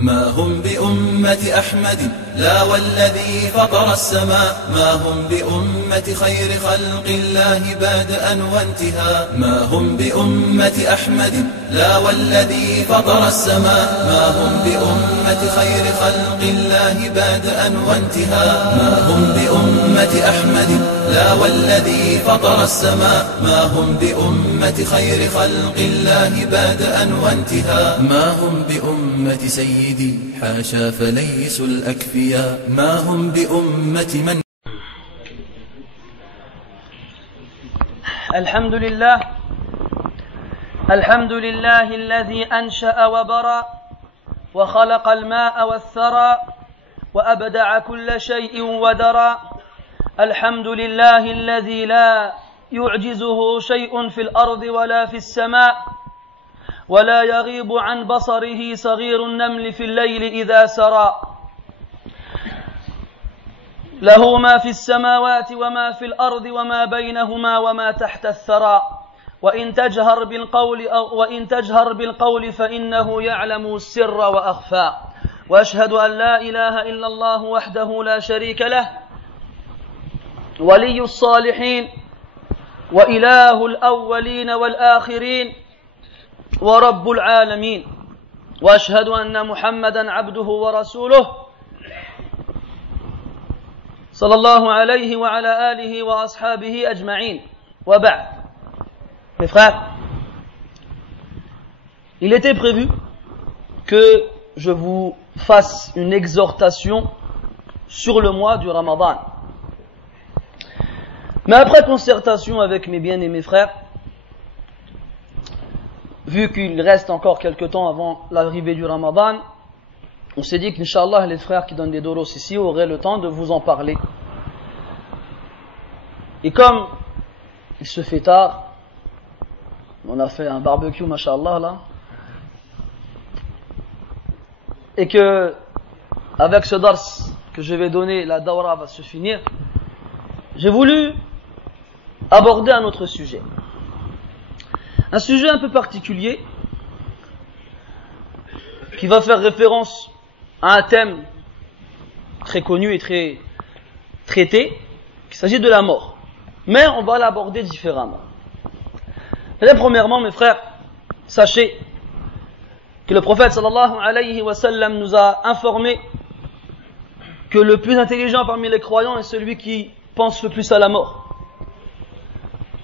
ما هم بأمة أحمد لا والذي فطر السماء ما هم بأمة خير خلق الله بادئا وانتهاء ما هم بأمة أحمد لا والذي فطر السماء ما هم بأمة خير خلق الله بادئا وانتهاء ما هم بأمة أحمد لا والذي فطر السماء ما هم بأمة خير خلق الله بادئا وانتهاء ما هم بأمة سيدي حاشا فليسوا الأكفياء ما هم بأمة من الحمد لله الذي أنشأ وبرى وخلق الماء والثرى وأبدع كل شيء ودرى الحمد لله الذي لا يعجزه شيء في الأرض ولا في السماء ولا يغيب عن بصره صغير النمل في الليل إذا سرى له ما في السماوات وما في الأرض وما بينهما وما تحت الثرى وإن تجهر بالقول فإنه يعلم السر وأخفى وأشهد أن لا إله إلا الله وحده لا شريك له ولي الصالحين وإله الأولين والآخرين ورب العالمين وأشهد أن محمدا عبده ورسوله صلى الله عليه وعلى آله وأصحابه أجمعين وبعد. Mes frères, il était prévu que je vous fasse une exhortation sur le mois du Ramadan. Mais après concertation avec mes bien-aimés frères, vu qu'il reste encore quelques temps avant l'arrivée du Ramadan, on s'est dit qu'Inch'Allah, les frères qui donnent des doros ici auraient le temps de vous en parler. Et comme il se fait tard, on a fait un barbecue, mashallah, là, et que, avec ce dars que je vais donner, la dawra va se finir, j'ai voulu aborder un autre sujet. Un sujet un peu particulier, qui va faire référence à un thème très connu et très traité, il s'agit de la mort. Mais on va l'aborder différemment. Et premièrement, mes frères, sachez que le prophète sallallahu alayhi wa sallam nous a informé que le plus intelligent parmi les croyants est celui qui pense le plus à la mort.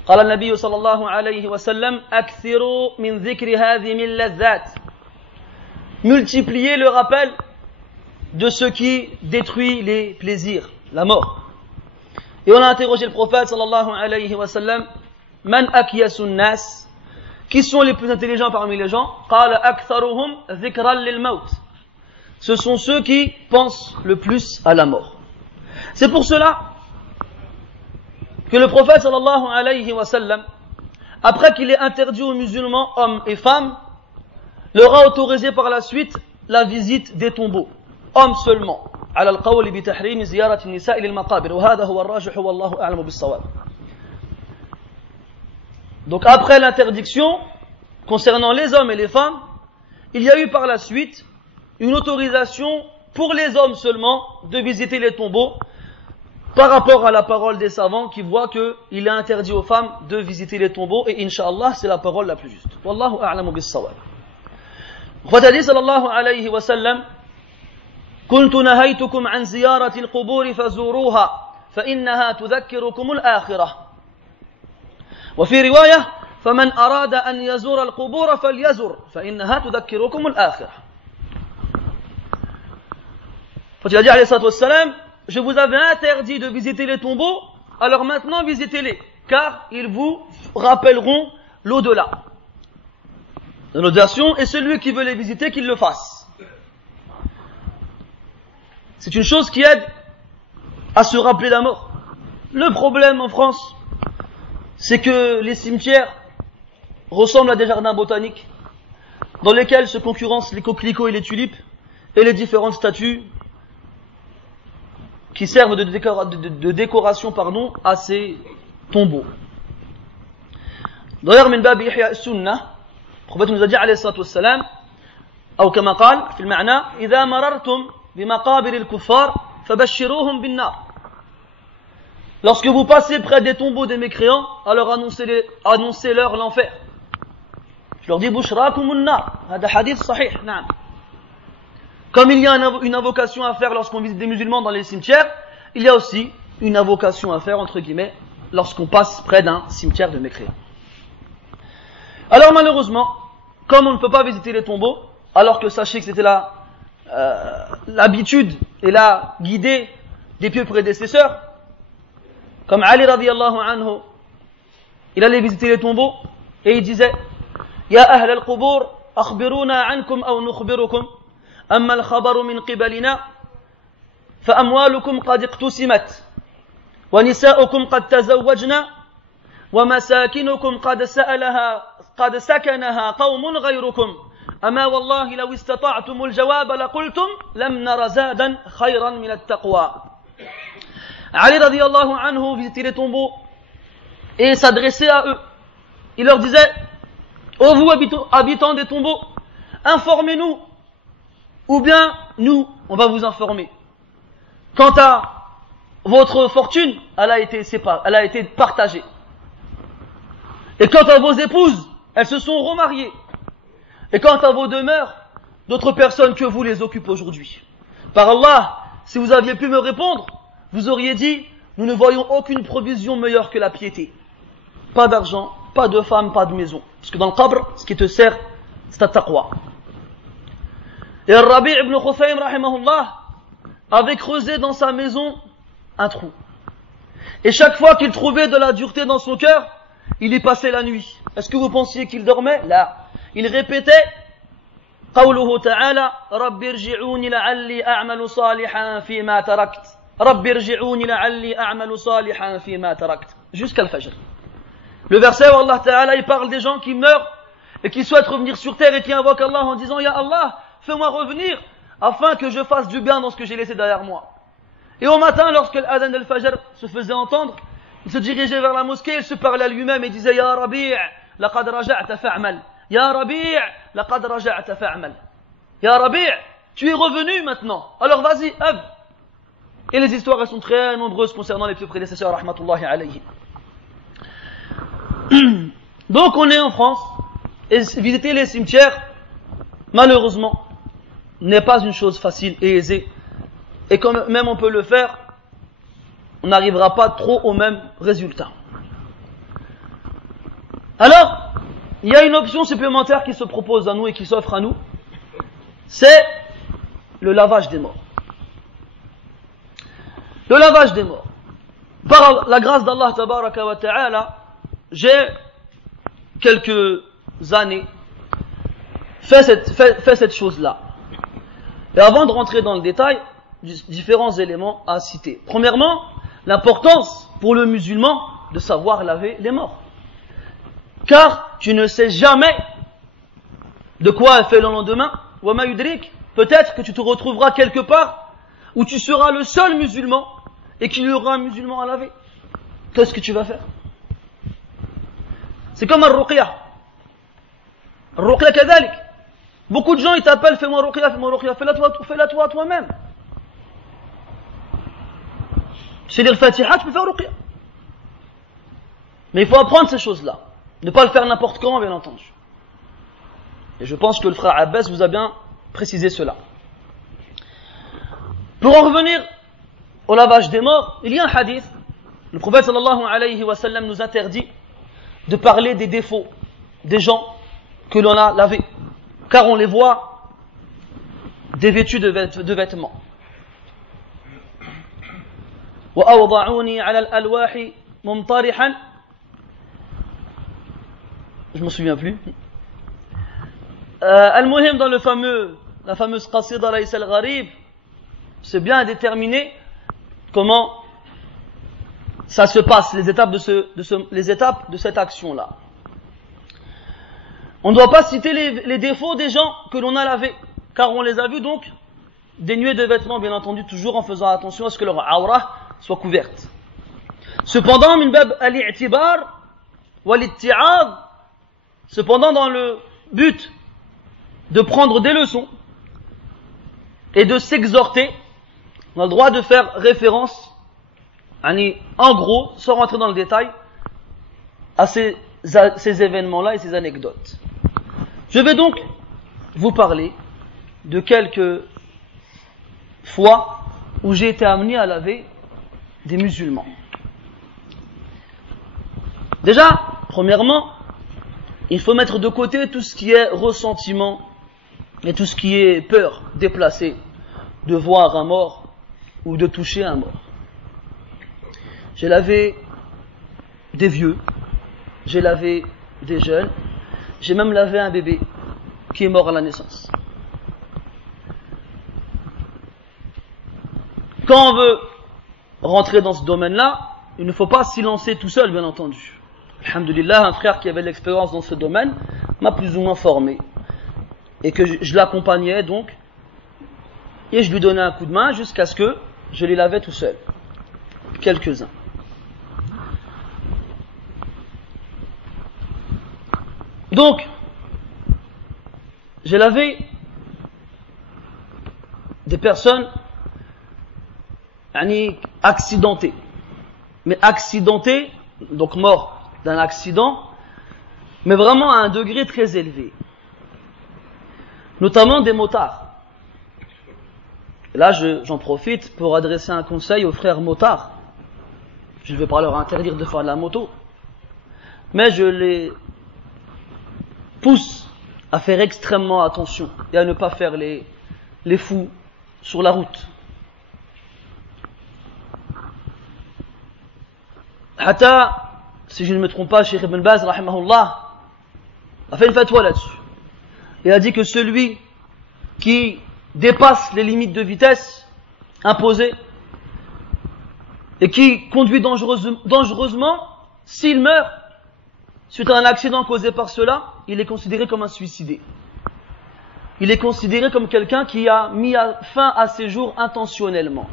قال النبي صلى الله عليه وسلم أكثروا من ذكر هذه من اللذات. Multipliez le rappel de ce qui détruit les plaisirs, la mort. Et on a interrogé le prophète sallallahu alayhi wa sallam, Man akyasun nas, qui sont les plus intelligents parmi les gens? قال أكثرهم ذكرا للموت. Ce sont ceux qui pensent le plus à la mort. C'est pour cela que le prophète sallallahu alayhi wa sallam, après qu'il ait interdit aux musulmans, hommes et femmes, leur a autorisé par la suite la visite des tombeaux, hommes seulement. على القول بتحريم زيارة النساء للمقابر وهذا هو الراجح والله أعلم بالصواب. Donc après l'interdiction concernant les hommes et les femmes, il y a eu par la suite une autorisation pour les hommes seulement de visiter les tombeaux par rapport à la parole des savants qui voient qu'il est interdit aux femmes de visiter les tombeaux et Inch'Allah c'est la parole la plus juste. Wallahu a'lamu bis-sawab. Le prophète a dit sallallahu alayhi wa sallam كنت نهيتكم عن زيارة القبور فزوروها فإنها تذكركم الآخرة وفي رواية فمن أراد أن يزور القبور فليزر فإنها تذكركم الآخرة. Il a dit alayhi salatu wassalam, je vous avais interdit de visiter les tombeaux, alors maintenant visitez-les, car ils vous rappelleront l'au-delà. Dans notre version, et celui qui veut les visiter, qu'il le fasse. C'est une chose qui aide à se rappeler la mort. Le problème en France, c'est que les cimetières ressemblent à des jardins botaniques dans lesquels se concurrencent les coquelicots et les tulipes et les différentes statues qui servent de décoration à ces tombeaux. D'ailleurs, min babi ihya sunnah, le prophète nous a dit alayhi salatu wassalam, أو كما قال في المعنى إذا مررتم بمقابر الكفار فبشروهم بالنار. Lorsque vous passez près des tombeaux des mécréants, alors annoncez-leur l'enfer. Je leur dis bushrakum an-nar. هذا حديث صحيح. نعم. Comme il y a une invocation à faire lorsqu'on visite des musulmans dans les cimetières, il y a aussi une invocation à faire, entre guillemets, lorsqu'on passe près d'un cimetière de mécréants. Alors malheureusement, comme on ne peut pas visiter les tombeaux, alors que sachez que c'était l'habitude et la guidée des pieux prédécesseurs, comme Ali radiyallahu anhu, il allait visiter les tombeaux et il disait Ya ahl al-qubur, akhbiruna ankum aw nukhbirukum, amma al-khabaru min qibalina, fa amwalukum qad iqtusimat, wa nisa'ukum qad tazawwajna, wa masakinukum qad sakanaha qawmun ghayrukum. أما والله لو استطعتم الجواب لقلتم لم نر زادا خيرا من التقوى. Ali radiyallahu anhu visitait les tombeaux et s'adressait à eux. Il leur disait ô vous habitants des tombeaux, informez-nous, ou bien nous, on va vous informer. Quant à votre fortune, elle a été partagée. Et quant à vos épouses, elles se sont remariées. Et quant à vos demeures, d'autres personnes que vous les occupent aujourd'hui. Par Allah, si vous aviez pu me répondre, vous auriez dit, nous ne voyons aucune provision meilleure que la piété. Pas d'argent, pas de femme, pas de maison. Parce que dans le qabr, ce qui te sert, c'est ta taqwa. Et Rabi' ibn Khuthaym, rahimahullah, avait creusé dans sa maison un trou. Et chaque fois qu'il trouvait de la dureté dans son cœur, il y passait la nuit. Est-ce que vous pensiez qu'il dormait? Là. Il répétait قوله تعالى رب ارجعوني لعلي أعمل صالحا فيما تركت رب ارجعوني لعلي أعمل صالحا فيما تركت jusqu'à l'Fajr. Le verset où Allah Ta'ala il parle des gens qui meurent et qui souhaitent revenir sur terre et qui invoquent Allah en disant Ya Allah, fais-moi revenir afin que je fasse du bien dans ce que j'ai laissé derrière moi. Et au matin, lorsque l'adhan al-Fajr se faisait entendre, il se dirigeait vers la mosquée, il se parlait à lui-même et disait Ya Rabi' laqad raja'ta fa'amal. Ya Rabi' laqad raja'ta fa'amal. Ya Rabi', tu es revenu maintenant. Alors vas-y, œuvre. Et les histoires elles sont très nombreuses concernant les pieux prédécesseurs rahmatullahi alayhi. Donc on est en France et visiter les cimetières malheureusement n'est pas une chose facile et aisée. Et quand même on peut le faire, on n'arrivera pas trop au même résultat. Alors, il y a une option supplémentaire qui se propose à nous et qui s'offre à nous, c'est le lavage des morts. Le lavage des morts. Par la grâce d'Allah tabaraka wa ta'ala, j'ai quelques années fait cette chose-là. Et avant de rentrer dans le détail, différents éléments à citer. Premièrement, l'importance pour le musulman de savoir laver les morts. Car tu ne sais jamais de quoi elle fait le lendemain. Wa ma yudrik, peut-être que tu te retrouveras quelque part où tu seras le seul musulman et qu'il y aura un musulman à laver. Qu'est-ce que tu vas faire? C'est comme al-ruqya. Al-ruqya kadhalik. Beaucoup de gens ils t'appellent fais-moi ruqya, fais-la toi toi-même. Tu sais lire le Fatiha, tu peux faire ruqya. Mais il faut apprendre ces choses-là. Ne pas le faire n'importe comment, bien entendu. Et je pense que le frère Abbas vous a bien précisé cela. Pour en revenir au lavage des morts, il y a un hadith. Le prophète sallallahu alayhi wa sallam nous interdit de parler des défauts des gens que l'on a lavés. Car on les voit dévêtus de vêtements. وأوضعوني على الألواح ممطرحا. Je me souviens plus. Al-Muhim dans la fameuse qasida Laïs al-Gharib, c'est bien déterminé comment ça se passe, les étapes de cette action-là. On ne doit pas citer les défauts des gens que l'on a lavés, car on les a vus donc dénués de vêtements, bien entendu, toujours en faisant attention à ce que leur aura soit couverte. Cependant, min bab al-i'tibar wal-itti'ad, cependant dans le but de prendre des leçons et de s'exhorter. On a le droit de faire référence, en gros, sans rentrer dans le détail, à ces événements-là et ces anecdotes. Je vais donc vous parler de quelques fois où j'ai été amené à laver des musulmans. Déjà, premièrement, il faut mettre de côté tout ce qui est ressentiment et tout ce qui est peur déplacée de voir un mort ou de toucher un mort. J'ai lavé des vieux, j'ai lavé des jeunes, j'ai même lavé un bébé qui est mort à la naissance. Quand on veut rentrer dans ce domaine-là, il ne faut pas s'y lancer tout seul, bien entendu. Alhamdulillah, un frère qui avait de l'expérience dans ce domaine m'a plus ou moins formé. Et que je l'accompagnais donc, et je lui donnais un coup de main jusqu'à ce que je les lavais tout seul. Quelques-uns. Donc, j'ai lavé des personnes accidentées. Mais accidentées, donc morts d'un accident, mais vraiment à un degré très élevé. Notamment des motards. Et là, j'en profite pour adresser un conseil aux frères motards. Je ne vais pas leur interdire de faire de la moto, mais je les pousse à faire extrêmement attention et à ne pas faire les fous sur la route. Hatta, si je ne me trompe pas, Cheikh Ibn Baz, rahimahullah, a fait une fatwa là-dessus. Il a dit que celui qui dépasse les limites de vitesse imposées et qui conduit dangereusement, s'il meurt suite à un accident causé par cela, il est considéré comme un suicidé. Il est considéré comme quelqu'un qui a mis fin à ses jours intentionnellement.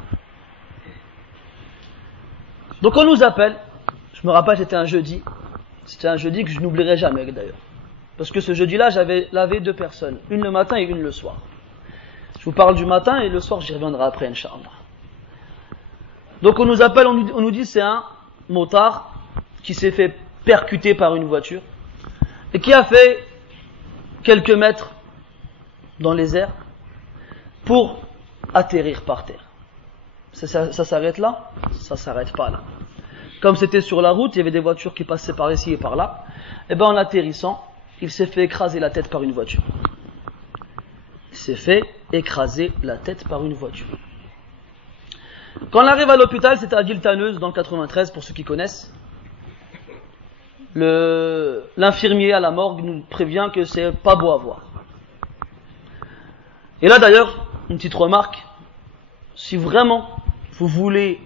Donc on nous appelle, je me rappelle c'était un jeudi que je n'oublierai jamais d'ailleurs. Parce que ce jeudi-là, j'avais lavé 2 personnes, une le matin et une le soir. Je vous parle du matin et le soir, j'y reviendrai après, Inch'Allah. Donc on nous appelle, on nous dit c'est un motard qui s'est fait percuter par une voiture et qui a fait quelques mètres dans les airs pour atterrir par terre. Ça s'arrête là? Ça s'arrête pas là. Comme c'était sur la route, il y avait des voitures qui passaient par ici et par là, et en atterrissant, il s'est fait écraser la tête par une voiture. Il s'est fait écraser la tête par une voiture. Quand on arrive à l'hôpital, c'était à Guiltaneuse, dans le 93, pour ceux qui connaissent. L'infirmier à la morgue nous prévient que c'est pas beau à voir. Et là d'ailleurs, une petite remarque, si vraiment vous voulez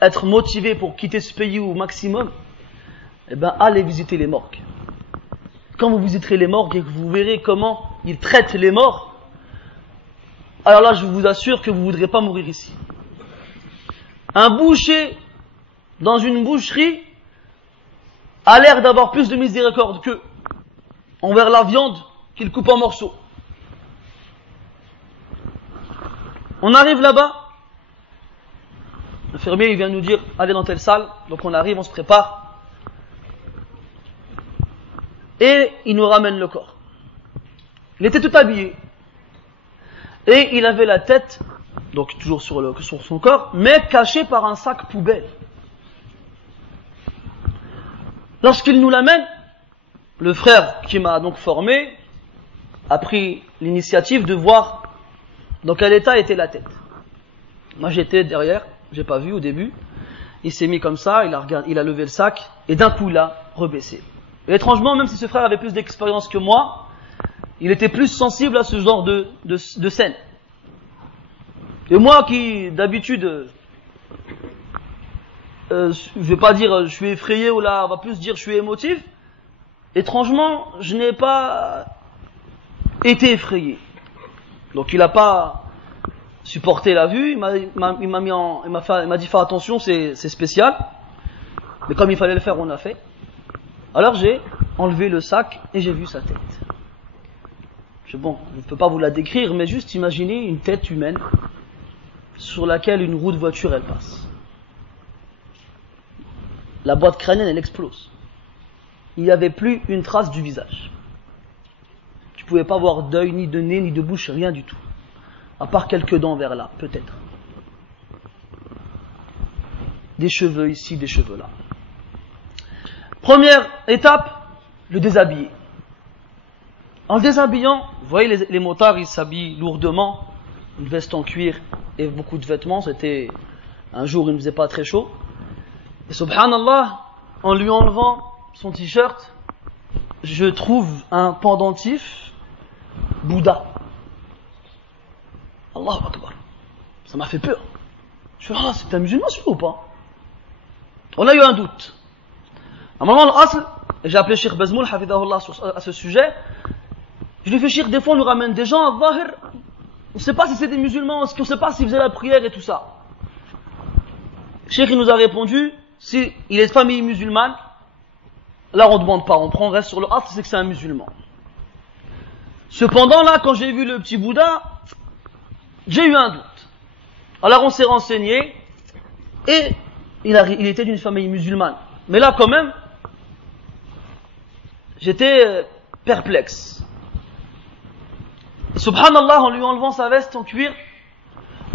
être motivé pour quitter ce pays au maximum, allez visiter les morgues. Quand vous visiterez les morgues et que vous verrez comment ils traitent les morts, alors là je vous assure que vous ne voudrez pas mourir ici. Un boucher dans une boucherie a l'air d'avoir plus de miséricorde qu'eux envers la viande qu'il coupe en morceaux. On arrive là-bas, l'infirmier il vient nous dire allez dans telle salle, donc on arrive, on se prépare et il nous ramène le corps. Il était tout habillé et il avait la tête, donc toujours sur son corps, mais cachée par un sac poubelle. Lorsqu'il nous l'amène, le frère qui m'a donc formé a pris l'initiative de voir dans quel état était la tête. Moi j'étais derrière, j'ai pas vu au début. Il s'est mis comme ça, il a levé le sac et d'un coup il a rebaissé. Et étrangement, même si ce frère avait plus d'expérience que moi, il était plus sensible à ce genre de scène. Et moi qui d'habitude, je vais pas dire je suis effrayé ou là, on va plus dire je suis émotif. Étrangement, je n'ai pas été effrayé. Donc il n'a pas supporté la vue, il m'a dit fais attention, c'est spécial. Mais comme il fallait le faire, on l'a fait. Alors j'ai enlevé le sac et j'ai vu sa tête. je ne peux pas vous la décrire, mais juste imaginez une tête humaine sur laquelle une roue de voiture elle passe. La boîte crânienne elle explose. Il n'y avait plus une trace du visage. Tu ne pouvais pas voir d'œil, ni de nez, ni de bouche, rien du tout. À part quelques dents vers là, peut-être. Des cheveux ici, des cheveux là. Première étape, le déshabiller. En le déshabillant, vous voyez les motards, ils s'habillent lourdement, une veste en cuir et beaucoup de vêtements. C'était un jour, il ne faisait pas très chaud. Et subhanallah, en lui enlevant son t-shirt, je trouve un pendentif Bouddha. Allahu Akbar. Ça m'a fait peur. Je me suis dit, c'est un musulman celui-là ou pas? On a eu un doute. À un moment, l'asl, j'ai appelé Cheikh Bazmoul, hafidahullah, à ce sujet. Je lui fais Cheikh, des fois on nous ramène des gens à Zahir, on ne sait pas si c'est des musulmans, on ne sait pas s'ils faisaient la prière et tout ça. Cheikh il nous a répondu, si il est de famille musulmane, là on ne demande pas, on reste sur le asl, c'est que c'est un musulman. Cependant là, quand j'ai vu le petit Bouddha, j'ai eu un doute. Alors on s'est renseigné, et il était d'une famille musulmane. Mais là quand même, j'étais perplexe. Subhanallah, en lui enlevant sa veste en cuir,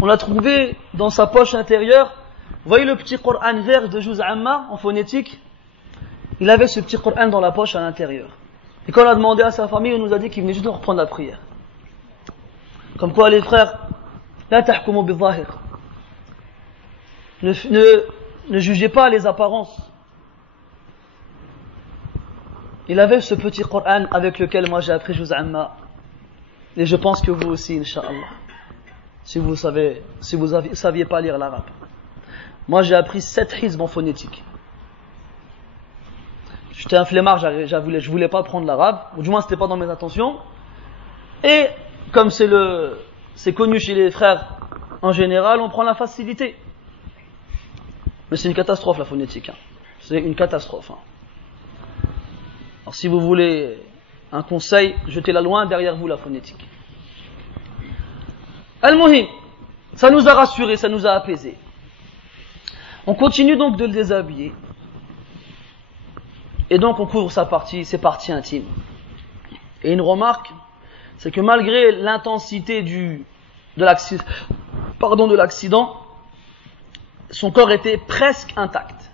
on l'a trouvé dans sa poche intérieure. Vous voyez le petit Coran vert de Juz Amma en phonétique? Il avait ce petit Coran dans la poche à l'intérieur. Et quand on a demandé à sa famille, on nous a dit qu'il venait juste de reprendre la prière. Comme quoi les frères, la tahkumu bi-zahir. Ne jugez pas les apparences. Il avait ce petit Coran avec lequel moi j'ai appris Juz Amma. Et je pense que vous aussi, Inch'Allah. Si vous saviez pas lire l'arabe. Moi j'ai appris 7 hizb en phonétique. J'étais un flemmard, je voulais pas prendre l'arabe, ou du moins c'était pas dans mes intentions. Et comme c'est connu chez les frères en général, on prend la facilité. Mais c'est une catastrophe la phonétique. Hein. C'est une catastrophe. Hein. Alors si vous voulez un conseil, jetez-la loin derrière vous la phonétique. Al-Muhim, ça nous a rassurés, ça nous a apaisés. On continue donc de le déshabiller. Et donc on couvre ses parties intimes. Et une remarque, c'est que malgré l'intensité de l'accident, son corps était presque intact.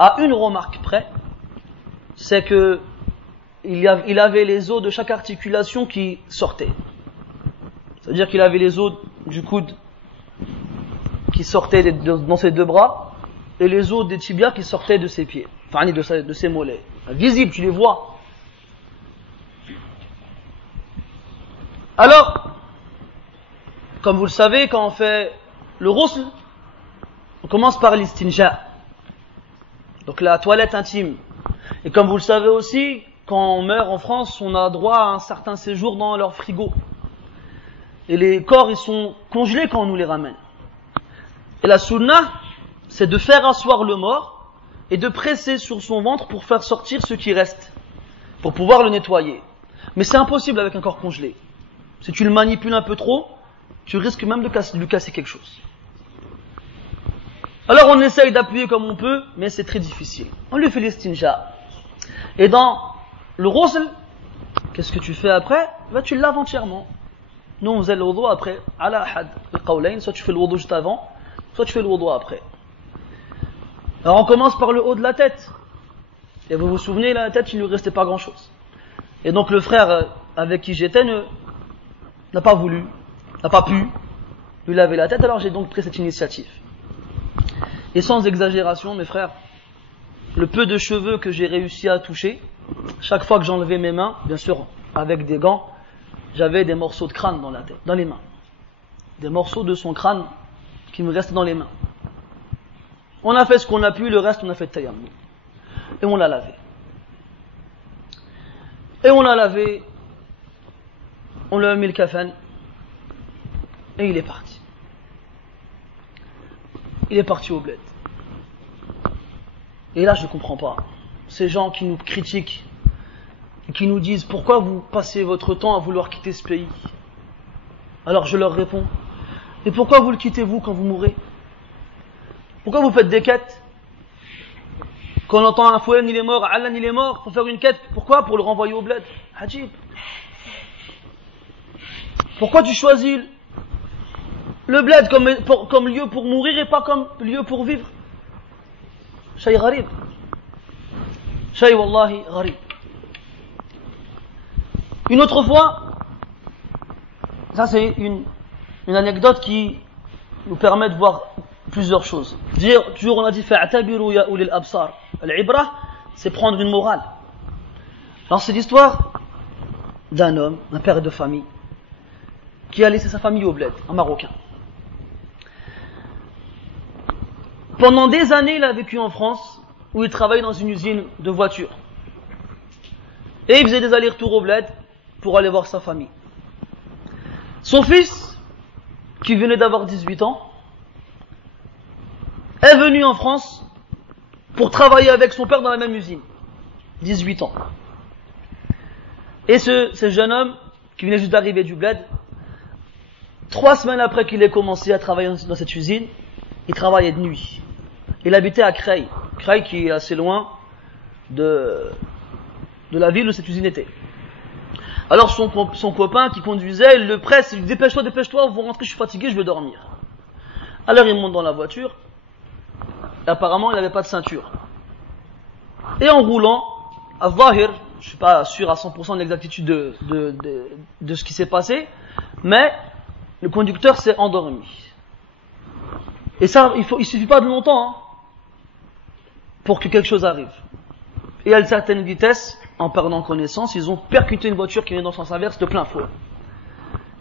À une remarque près, c'est que il avait les os de chaque articulation qui sortaient. C'est-à-dire qu'il avait les os du coude qui sortaient dans ses deux bras et les os des tibias qui sortaient de ses pieds, enfin de ses mollets. Visible, tu les vois. Alors, comme vous le savez, quand on fait le ghusl, on commence par l'istinja, donc la toilette intime. Et comme vous le savez aussi, quand on meurt en France, on a droit à un certain séjour dans leur frigo. Et les corps, ils sont congelés quand on nous les ramène. Et la sunna, c'est de faire asseoir le mort et de presser sur son ventre pour faire sortir ce qui reste, pour pouvoir le nettoyer. Mais c'est impossible avec un corps congelé. Si tu le manipules un peu trop, tu risques même de lui casser quelque chose. Alors on essaye d'appuyer comme on peut, mais c'est très difficile. On lui fait l'istinja. Et dans le ghusl, qu'est-ce que tu fais après? Tu le laves entièrement. Nous on faisait le wudu après, ala ahad al-qawlayn, soit tu fais le wudu juste avant, soit tu fais le wudu après. Alors on commence par le haut de la tête. Et vous vous souvenez, la tête, il ne lui restait pas grand chose. Et donc le frère avec qui j'étais n'a pas voulu, n'a pas pu lui laver la tête, alors j'ai donc pris cette initiative. Et sans exagération, mes frères, le peu de cheveux que j'ai réussi à toucher, chaque fois que j'enlevais mes mains, bien sûr avec des gants, j'avais des morceaux de crâne dans les mains. Des morceaux de son crâne qui me restaient dans les mains. On a fait ce qu'on a pu, le reste on a fait tayammum. Et on l'a lavé. On lui a mis le kafan, et il est parti. Il est parti au bled. Et là je ne comprends pas. Ces gens qui nous critiquent, et qui nous disent pourquoi vous passez votre temps à vouloir quitter ce pays. Alors je leur réponds, et pourquoi vous le quittez vous quand vous mourrez? Pourquoi vous faites des quêtes? Quand on entend un Foulen il est mort, Allan il est mort, pour faire une quête, pourquoi? Pour le renvoyer au bled. Ajib. Pourquoi tu choisis le bled comme lieu pour mourir et pas comme lieu pour vivre? Shay gharib. Shay wallahi gharib. Une autre fois, ça c'est une anecdote qui nous permet de voir plusieurs choses. Toujours on a dit fa'tabiru ya ulil absar. Al-ibra, c'est prendre une morale. Alors c'est l'histoire d'un homme, un père de famille, qui a laissé sa famille au bled, un Marocain. Pendant des années, il a vécu en France, où il travaillait dans une usine de voitures. Et il faisait des allers-retours au bled pour aller voir sa famille. Son fils, qui venait d'avoir 18 ans, est venu en France pour travailler avec son père dans la même usine. 18 ans. Et ce jeune homme, qui venait juste d'arriver du bled, 3 semaines après qu'il ait commencé à travailler dans cette usine, il travaillait de nuit. Il habitait à Creil. Creil qui est assez loin de la ville où cette usine était. Alors son copain qui conduisait, il le presse, il dit dépêche-toi, vous rentrez, je suis fatigué, je vais dormir. Alors il monte dans la voiture. Apparemment, il n'avait pas de ceinture. Et en roulant, à Zahir, je ne suis pas sûr à 100% de l'exactitude de ce qui s'est passé, mais le conducteur s'est endormi. Et ça, il suffit pas de longtemps pour que quelque chose arrive. Et à une certaine vitesse, en perdant connaissance, ils ont percuté une voiture qui venait dans le sens inverse de plein fouet.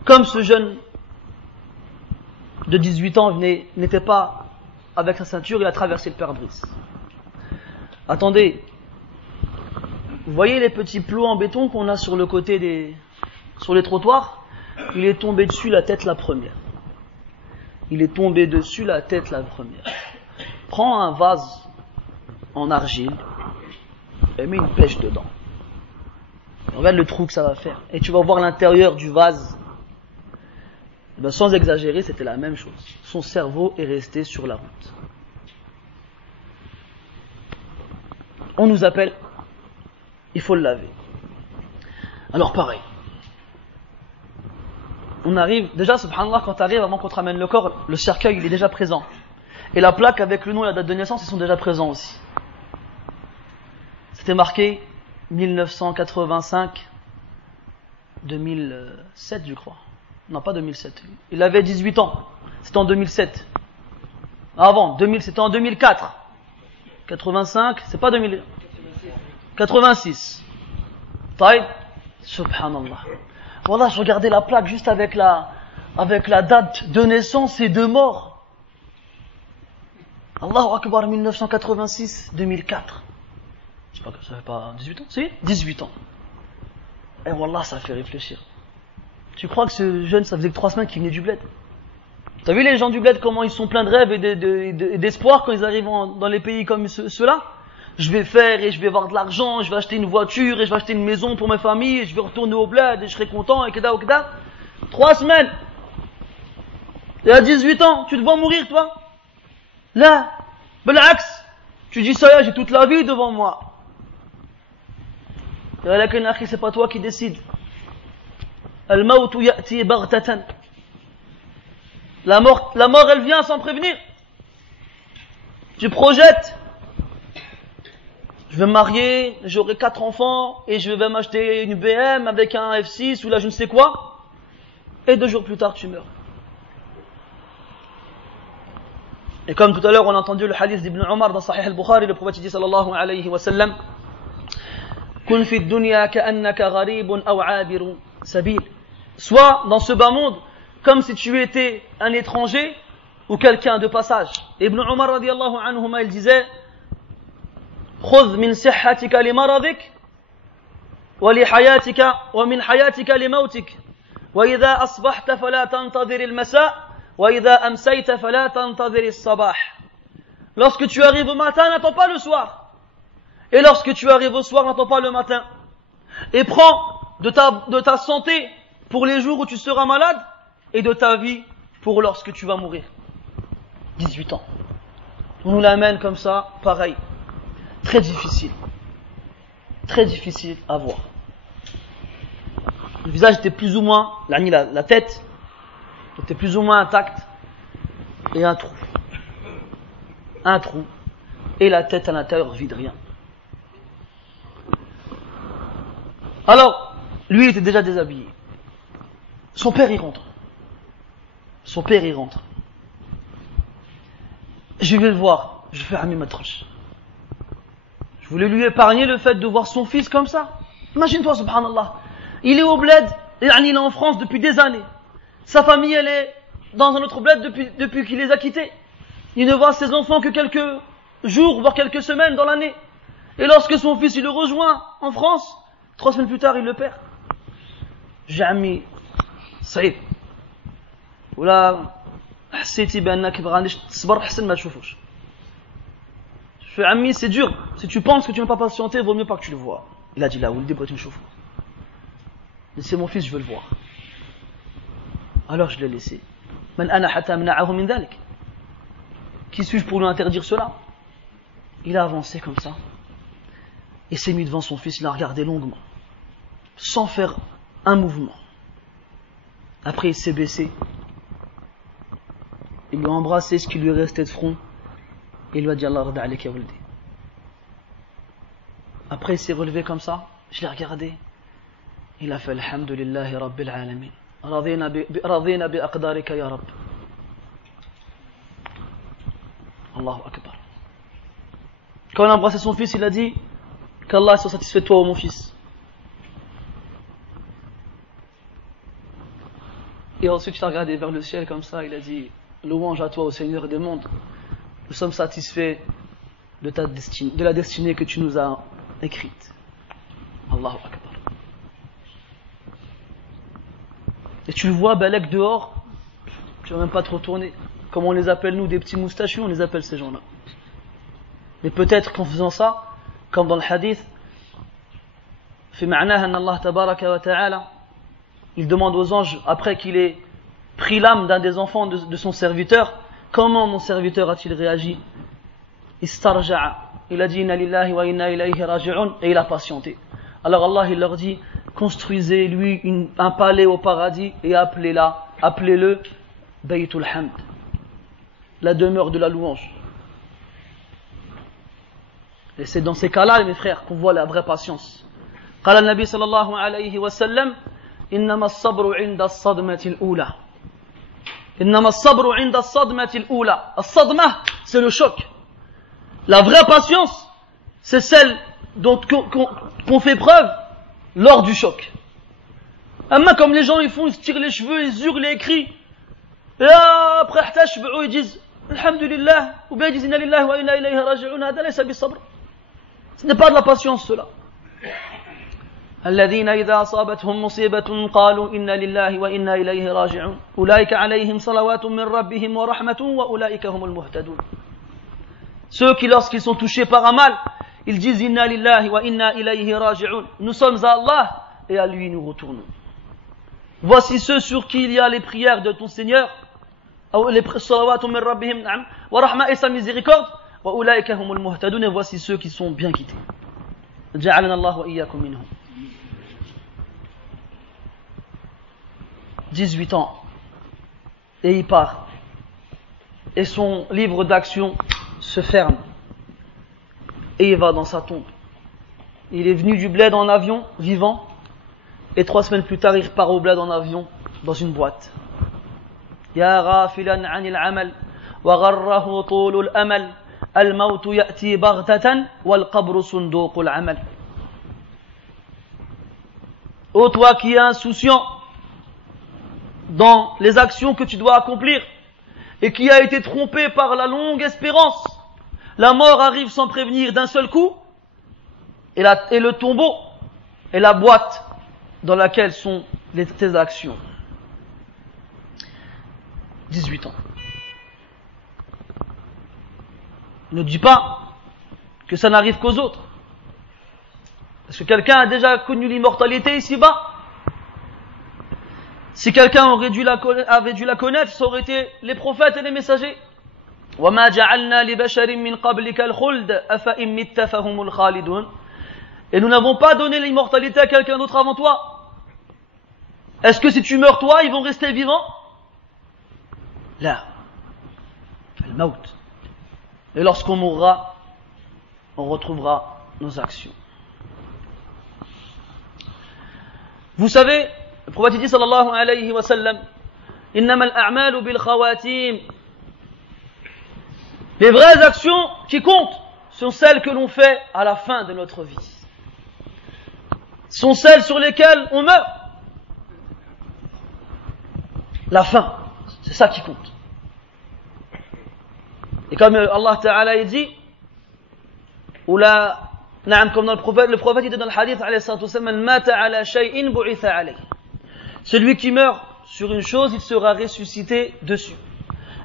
Comme ce jeune de 18 ans n'était pas avec sa ceinture, il a traversé le pare-brise. Attendez, vous voyez les petits plots en béton qu'on a sur le côté sur les trottoirs? Il est tombé dessus la tête la première. Il est tombé dessus la tête la première. Prends un vase en argile et mets une pêche dedans. Regarde le trou que ça va faire. Et tu vas voir l'intérieur du vase. Ben, sans exagérer, c'était la même chose. Son cerveau est resté sur la route. On nous appelle, il faut le laver. Alors pareil. On arrive, déjà subhanallah, quand tu arrives, avant qu'on te ramène le corps, le cercueil il est déjà présent. Et la plaque avec le nom et la date de naissance, ils sont déjà présents aussi. C'était marqué 1985, 2007 je crois. Non, pas 2007. Il avait 18 ans. C'était en 2007. Avant, 2000, c'était en 2004. 85, c'est pas 2000. 86. Taïb. Subhanallah. Voilà, je regardais la plaque juste avec la date de naissance et de mort. Allahu Akbar, 1986, 2004. Je sais pas, ça fait pas 18 ans? Si? 18 ans. Et wallah, ça fait réfléchir. Tu crois que ce jeune, ça faisait que 3 semaines qu'il venait du bled? T'as vu les gens du bled, comment ils sont pleins de rêves et d'espoir quand ils arrivent dans les pays comme ceux-là? Je vais faire et je vais avoir de l'argent, je vais acheter une voiture et je vais acheter une maison pour ma famille et je vais retourner au bled et je serai content et keda ou keda. 3 semaines. Et à 18 ans, tu te vois mourir toi? Là, bel'aks. Tu dis ça y est, j'ai toute la vie devant moi. C'est pas toi qui décides. Al-mawtu ya'ti baghtatan. La mort elle vient sans prévenir. Tu projettes. Je vais me marier, j'aurai 4 enfants, et je vais m'acheter une BM avec un F6 ou là je ne sais quoi. Et 2 jours plus tard, tu meurs. Et comme tout à l'heure, on a entendu le hadith d'Ibn Omar dans Sahih al-Bukhari, le prophète dit sallallahu alayhi wa sallam, Kun fi dunya ka'annaka gharibun aw 'abirun sabil. Soit dans ce bas monde, comme si tu étais un étranger ou quelqu'un de passage. Ibn Omar radiyallahu anhuma, il disait, خذ من صحتك لمرضك ولحياتك ومن حياتك لموتك وإذا أصبحت فلا تنتظر المساء وإذا أمسيت فلا تنتظر الصباح. Lorsque tu arrives au matin, n'attends pas le soir. Et lorsque tu arrives au soir, n'attends pas le matin. Et prends de ta santé pour les jours où tu seras malade et de ta vie pour lorsque tu vas mourir. 18 ans. On nous l'amène comme ça, pareil. Très difficile. Très difficile à voir. Le visage était plus ou moins, la tête était plus ou moins intacte et un trou. Un trou. Et la tête à l'intérieur vide, rien. Alors, lui il était déjà déshabillé. Son père y rentre. Je vais le voir. Je fais Ami Matroche. Je voulais lui épargner le fait de voir son fils comme ça. Imagine-toi, subhanallah. Il est au bled, il est en France depuis des années. Sa famille, elle est dans un autre bled depuis qu'il les a quittés. Il ne voit ses enfants que quelques jours, voire quelques semaines dans l'année. Et lorsque son fils, il le rejoint en France, 3 semaines plus tard, il le perd. J'ai Ami Saïd. ولا حسيتي بانك ما غاديش تصبر احسن ما تشوفوش. Je fais Ami, c'est dur. Si tu penses que tu ne vas pas patienter, vaut mieux pas que tu le vois. Il a dit là, ولدي بغيت نشوفه. Mais c'est mon fils, je veux le voir. Alors je l'ai laissé. من أنا حتى أمنعه من ذلك. Qui suis-je pour lui interdire cela? Il a avancé comme ça. Il s'est mis devant son fils, il a regardé longuement, sans faire un mouvement. Après il s'est baissé. Il lui a embrassé ce qui lui restait de front et il lui a dit Allah rada alayk ya waldi. Après il s'est relevé comme ça, je l'ai regardé. Il a fait Alhamdulillahi Rabbil Alamin. Radina bi aqdarika ya Rabb. Allahu Akbar. Quand il a embrassé son fils, il a dit qu'Allah soit satisfait de toi, mon fils. Et ensuite il a regardé vers le ciel comme ça, il a dit louange à toi au Seigneur des mondes. Nous sommes satisfaits de la destinée que tu nous as écrite. Allahu Akbar. Et tu le vois, Balek dehors, tu ne vas même pas te retourner. Comme on les appelle nous, des petits moustachus, on les appelle ces gens-là. Mais peut-être qu'en faisant ça, comme dans le hadith, في معناه أن الله تبارك وتعالى, il demande aux anges, après qu'il ait pris l'âme d'un des enfants de son serviteur, comment mon serviteur a-t-il réagi? Istarja'a. Il a dit inna lillahi wa inna ilayhi raji'un, et il a patienté. Alors Allah il leur dit, construisez lui un palais au paradis et appelez-le Baytul Hamd, la demeure de la louange. Et c'est dans ces cas-là, mes frères, qu'on voit la vraie patience. قال النبي صلى الله عليه وسلم إنما الصبر عند الصدمة الأولى. إنما الصبر عند الصدمة الأولى. الصدمة, c'est le choc. La vraie patience, c'est celle qu'on fait preuve lors du choc. Amma comme les gens ils font, ils se tirent les cheveux, ils hurlent et ils crient. Et après ils disent Alhamdulillah, ou bien ils disent Inna lillahi wa inna ilayhi raji'un, hada laysa bisabr. Ce n'est pas de la patience cela. الذين إذا أصابتهم مصيبة قالوا إنا لله وإنا إليه راجعون أولئك عليهم صلوات من ربهم ورحمة وأولئك هم المهتدون. Ceux qui lorsqu'ils sont touchés par un mal, ils disent Inna lillahi wa inna ilayhi raji'un. Nous sommes à Allah et à lui nous retournons. Voici ceux sur qui il y a les prières de ton Seigneur, les salawat min rabbihim wa rahma et sa miséricorde, wa ulaika humul muhtadun, et voici ceux qui sont bien quittés. Ja'alana Allah wa iyyakum minhum. 18 ans et il part et son livre d'action se ferme et il va dans sa tombe. Il est venu du bled en avion vivant et 3 semaines plus tard il repart au bled en avion dans une boîte. Ya ghafilan 'anil 'amal wa gharrahu tulul amal al-maut ya'ti baghtatan wal qabru sunduqul 'amal. Ô toi qui es insouciant dans les actions que tu dois accomplir et qui a été trompé par la longue espérance, la mort arrive sans prévenir d'un seul coup et le tombeau est la boîte dans laquelle sont tes actions. 18 ans. Ne dis pas que ça n'arrive qu'aux autres. Est-ce que quelqu'un a déjà connu l'immortalité ici-bas? Si quelqu'un avait dû la connaître, ça aurait été les prophètes et les messagers. وَمَا جَعَلْنَا لِبَشَرٍ مِّن قَبْلِكَ الْخُلْدَ أَفَإِن مِّتَّ فَهُمُ الْخَالِدُونَ. Et nous n'avons pas donné l'immortalité à quelqu'un d'autre avant toi. Est-ce que si tu meurs toi, ils vont rester vivants? Là. Al-Maut. Et lorsqu'on mourra, on retrouvera nos actions. Vous savez, le prophète dit sallallahu alayhi wa sallam, innama al-a'malu bil khawatim. Les vraies actions qui comptent sont celles que l'on fait à la fin de notre vie. Sont celles sur lesquelles on meurt. La fin, c'est ça qui compte. Et comme Allah Ta'ala dit, ou la, comme dans le prophète dit dans le hadith, celui qui meurt sur une chose, il sera ressuscité dessus.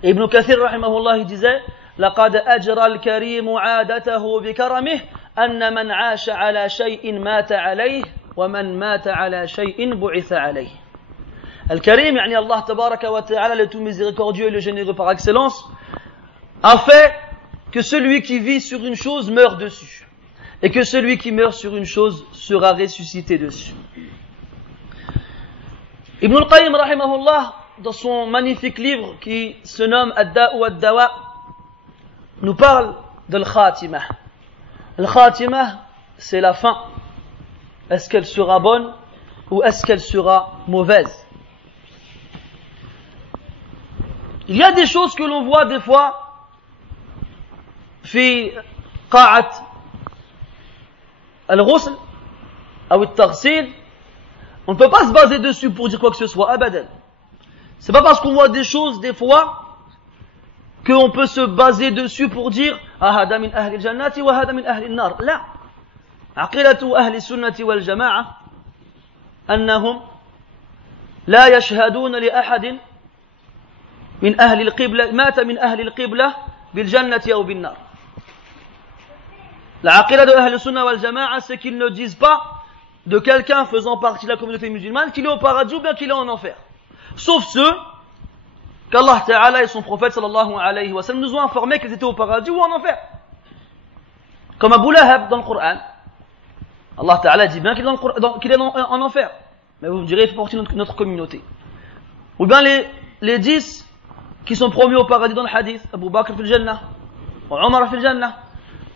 Et Ibn Kathir, rahimahullah, il disait, لقد أجرى الكريم عادته بكرمه أن من عاش على شيء مات عليه ومن مات على شيء بعث عليه. Al-Karim, yani Allah tabaraka wa ta'ala, le tout miséricordieux et le généreux par excellence, a fait que celui qui vit sur une chose meurt dessus, et que celui qui meurt sur une chose sera ressuscité dessus. Ibn al-Qayyim, rahimahullah, dans son magnifique livre qui se nomme Ad-Da'u Ad-Dawa, nous parle de l'Khatimah. L'Khatimah, c'est la fin. Est-ce qu'elle sera bonne ou est-ce qu'elle sera mauvaise? Il y a des choses que l'on voit des fois في قاعة الغسل أو التغسيل. On ne peut pas se baser dessus pour dire quoi que ce soit, abadan. C'est pas parce qu'on voit des choses des fois qu'on peut se baser dessus pour dire هذا من أهل الجنة وهذا من أهل النار. لا. عقيدة أهل السنة والجماعة أنهم لا يشهدون لأحد من أهل القبلة مات من أهل القبلة بالجنة أو بالنار. La aqida de Ahl Sunnah wal Jama'a, c'est qu'ils ne disent pas de quelqu'un faisant partie de la communauté musulmane qu'il est au paradis ou bien qu'il est en enfer. Sauf ceux qu'Allah Ta'ala et son prophète sallallahu alayhi wa sallam nous ont informé qu'ils étaient au paradis ou en enfer. Comme Abu Lahab dans le Coran. Allah Ta'ala dit bien qu'il est en enfer. Mais vous me direz, il fait partie de notre communauté. Ou bien les 10 qui sont promis au paradis dans le hadith. Abu Bakr fil Jannah, wa Omar fil Jannah,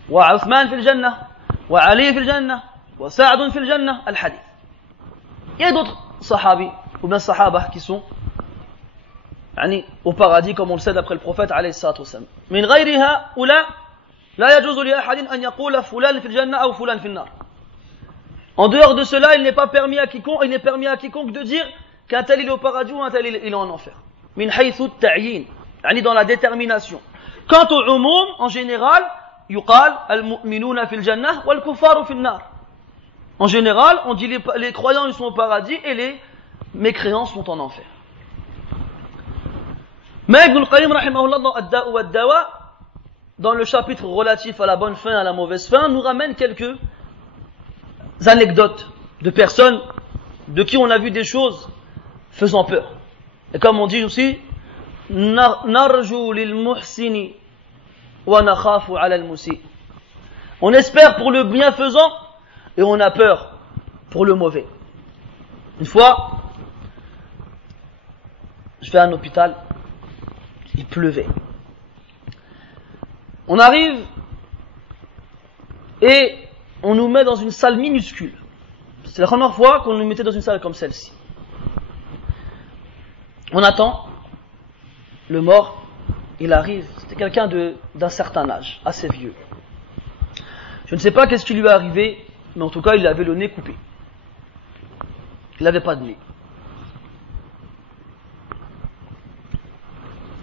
wa Uthman fil Jannah, wa Ali fil Jannah, wa Sa'd fil Jannah, al hadith. Il y a d'autres sahabis, ou bien sahaba qui sont au paradis, comme on le sait d'après le prophète alayhi salatu wassalam. Min ghayriha ou la yajuzu li ahadin an yaqula fulan fil Jannah ou fulan fil Nar. En dehors de cela, il n'est permis à quiconque de dire qu'un tel il est au paradis ou un tel il est en enfer. Min haythu at-ta'yin, dans la détermination. Quant au umum, en général, yuqal al-mu'minuna fil jannah wal kuffaru fil nar. En général, on dit les croyants ils sont au paradis et les mécréants sont en enfer. Mais Ibn al-Qayyim rahimahullah dans Ad-Da'u Wad-Dawa, dans le chapitre relatif à la bonne fin et à la mauvaise fin, nous ramène quelques anecdotes de personnes de qui on a vu des choses faisant peur. Et comme on dit aussi, narju lil muhsini wa nakhafu ala al musi. On espère pour le bienfaisant et on a peur pour le mauvais. Une fois, je vais à un hôpital, il pleuvait. On arrive et on nous met dans une salle minuscule. C'est la première fois qu'on nous mettait dans une salle comme celle-ci. On attend, le mort, il arrive, c'était quelqu'un d'un certain âge, assez vieux. Je ne sais pas qu'est-ce qui lui est arrivé, mais en tout cas il avait le nez coupé. Il n'avait pas de nez.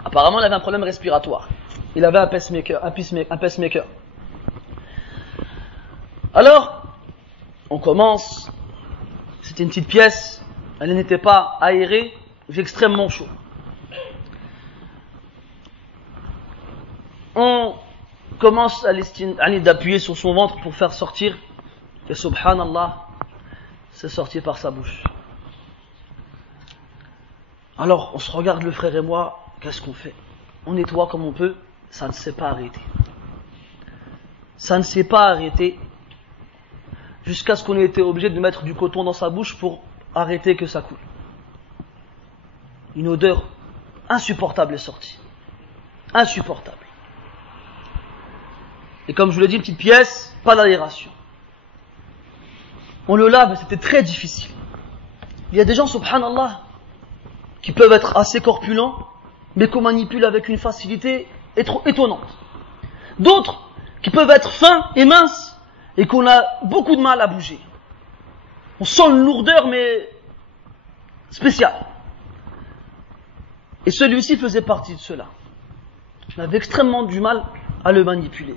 Apparemment il avait un problème respiratoire. Il avait un pacemaker. Alors, on commence, c'était une petite pièce, elle n'était pas aérée, il fait extrêmement chaud. On commence à d'appuyer sur son ventre pour faire sortir Et subhanallah, c'est sorti par sa bouche. Alors, on se regarde le frère et moi, qu'est-ce qu'on fait? On nettoie comme on peut, ça ne s'est pas arrêté. Ça ne s'est pas arrêté jusqu'à ce qu'on ait été obligé de mettre du coton dans sa bouche pour arrêter que ça coule. Une odeur insupportable est sortie. Insupportable. Et comme je vous l'ai dit, une petite pièce, pas d'aération. On le lave, mais c'était très difficile. Il y a des gens, subhanallah, qui peuvent être assez corpulents, mais qu'on manipule avec une facilité étonnante. D'autres qui peuvent être fins et minces, et qu'on a beaucoup de mal à bouger. On sent une lourdeur, mais spéciale. Et celui-ci faisait partie de cela. On avait extrêmement du mal à le manipuler.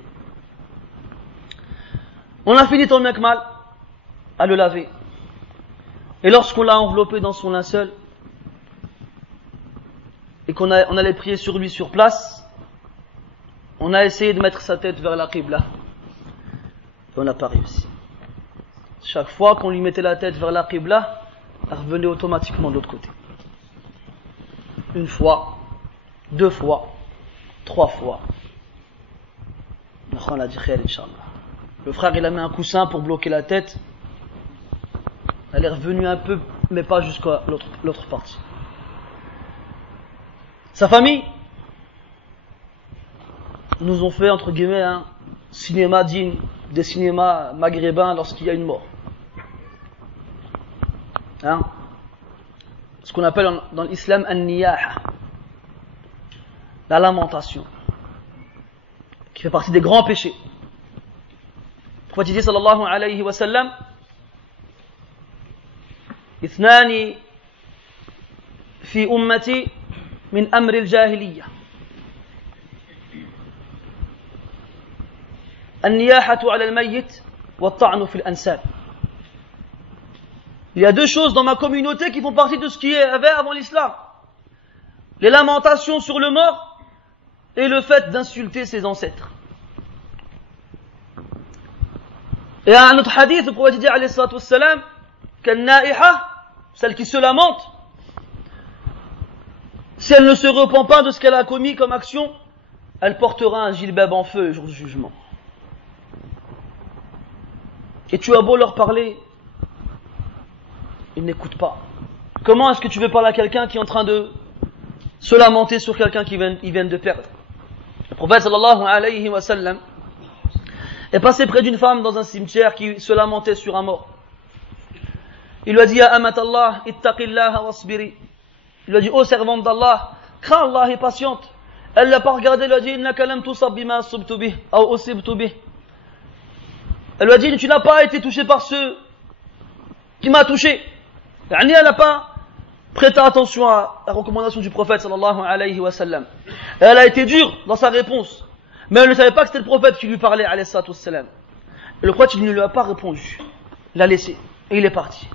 On a fini tant bien que mal à le laver. Et lorsqu'on l'a enveloppé dans son linceul, et on allait prier sur lui sur place, on a essayé de mettre sa tête vers la qibla. Et on n'a pas réussi. Chaque fois qu'on lui mettait la tête vers la qibla, elle revenait automatiquement de l'autre côté. Une fois, 2 fois, 3 fois. On a dit khayr, Inch'Allah. Le frère, il a mis un coussin pour bloquer la tête. Elle est revenue un peu, mais pas jusqu'à l'autre partie. Sa famille nous ont fait, entre guillemets, un cinéma digne des cinémas maghrébins lorsqu'il y a une mort. Hein? Ce qu'on appelle dans l'islam an-niyaha, la lamentation, qui fait partie des grands péchés. Le prophète dit sallallahu alayhi wa sallam, ithnani fi ummati min amri al-jahiliyyah, an-niyahatu ala al-mayyit wa at-ta'nu fi al-ansab. Il y a 2 choses dans ma communauté qui font partie de ce qui y avait avant l'islam. Les lamentations sur le mort et le fait d'insulter ses ancêtres. Et à un autre hadith, le prophète dit alayhi salatu wassalam, qu'an-na'iha, celle qui se lamente, si elle ne se repent pas de ce qu'elle a commis comme action, elle portera un gilbab en feu le jour du jugement. Et tu as beau leur parler, ils n'écoutent pas. Comment est-ce que tu veux parler à quelqu'un qui est en train de se lamenter sur quelqu'un qui vient de perdre? Le prophète sallallahu alayhi wa sallam est passé près d'une femme dans un cimetière qui se lamentait sur un mort. Il lui a dit, Ya amatallah, ittaqillaha wasbiri. Il lui a dit, ô servante d'Allah, crains Allah et patiente. Elle l'a pas regardé, elle lui a dit, innaka lam tusab bima asubtu bih, ou usibtu bih. Elle lui a dit, tu n'as pas été touché par ceux qui m'a touché. Elle n'a pas prêté attention à la recommandation du prophète sallallahu alayhi wa sallam. Et elle a été dure dans sa réponse. Mais elle ne savait pas que c'était le prophète qui lui parlait alayhi salatu wassalam. Et le prophète, il ne lui a pas répondu. Il l'a laissé. Et il est parti.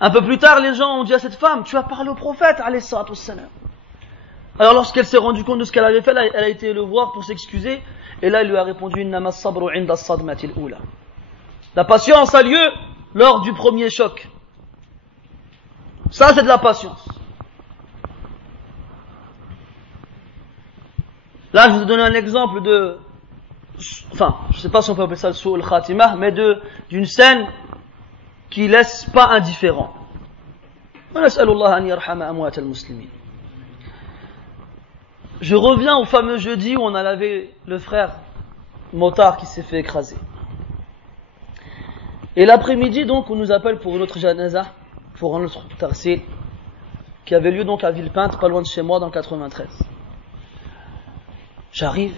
Un peu plus tard, les gens ont dit à cette femme, tu as parlé au prophète alayhi salatu wassalam. Alors lorsqu'elle s'est rendue compte de ce qu'elle avait fait, elle a été le voir pour s'excuser. Et là, il lui a répondu, innama sabru inda sadmatil ula. La patience a lieu lors du premier choc. Ça, c'est de la patience. Là, je vais vous donner un exemple de... Enfin, je ne sais pas si on peut appeler ça le su'ul khatimah, mais d'une scène qui laisse pas indifférent. Je reviens au fameux jeudi où on a lavé le frère motard qui s'est fait écraser. Et l'après-midi, donc, on nous appelle pour notre janaza, pour un autre tarsil, qui avait lieu donc à Villepinte, pas loin de chez moi, dans le 93. J'arrive,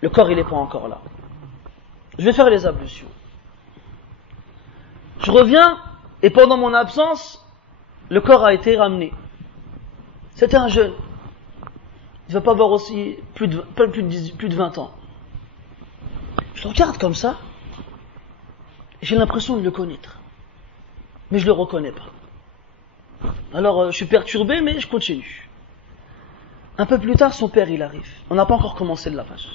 le corps il n'est pas encore là. Je vais faire les ablutions. Je reviens, et pendant mon absence, le corps a été ramené. C'était un jeune. Il ne va pas avoir aussi plus de 20 ans. Je le regarde comme ça, et j'ai l'impression de le connaître. Mais je ne le reconnais pas. Alors je suis perturbé, mais je continue. Un peu plus tard, son père il arrive. On n'a pas encore commencé le lavage.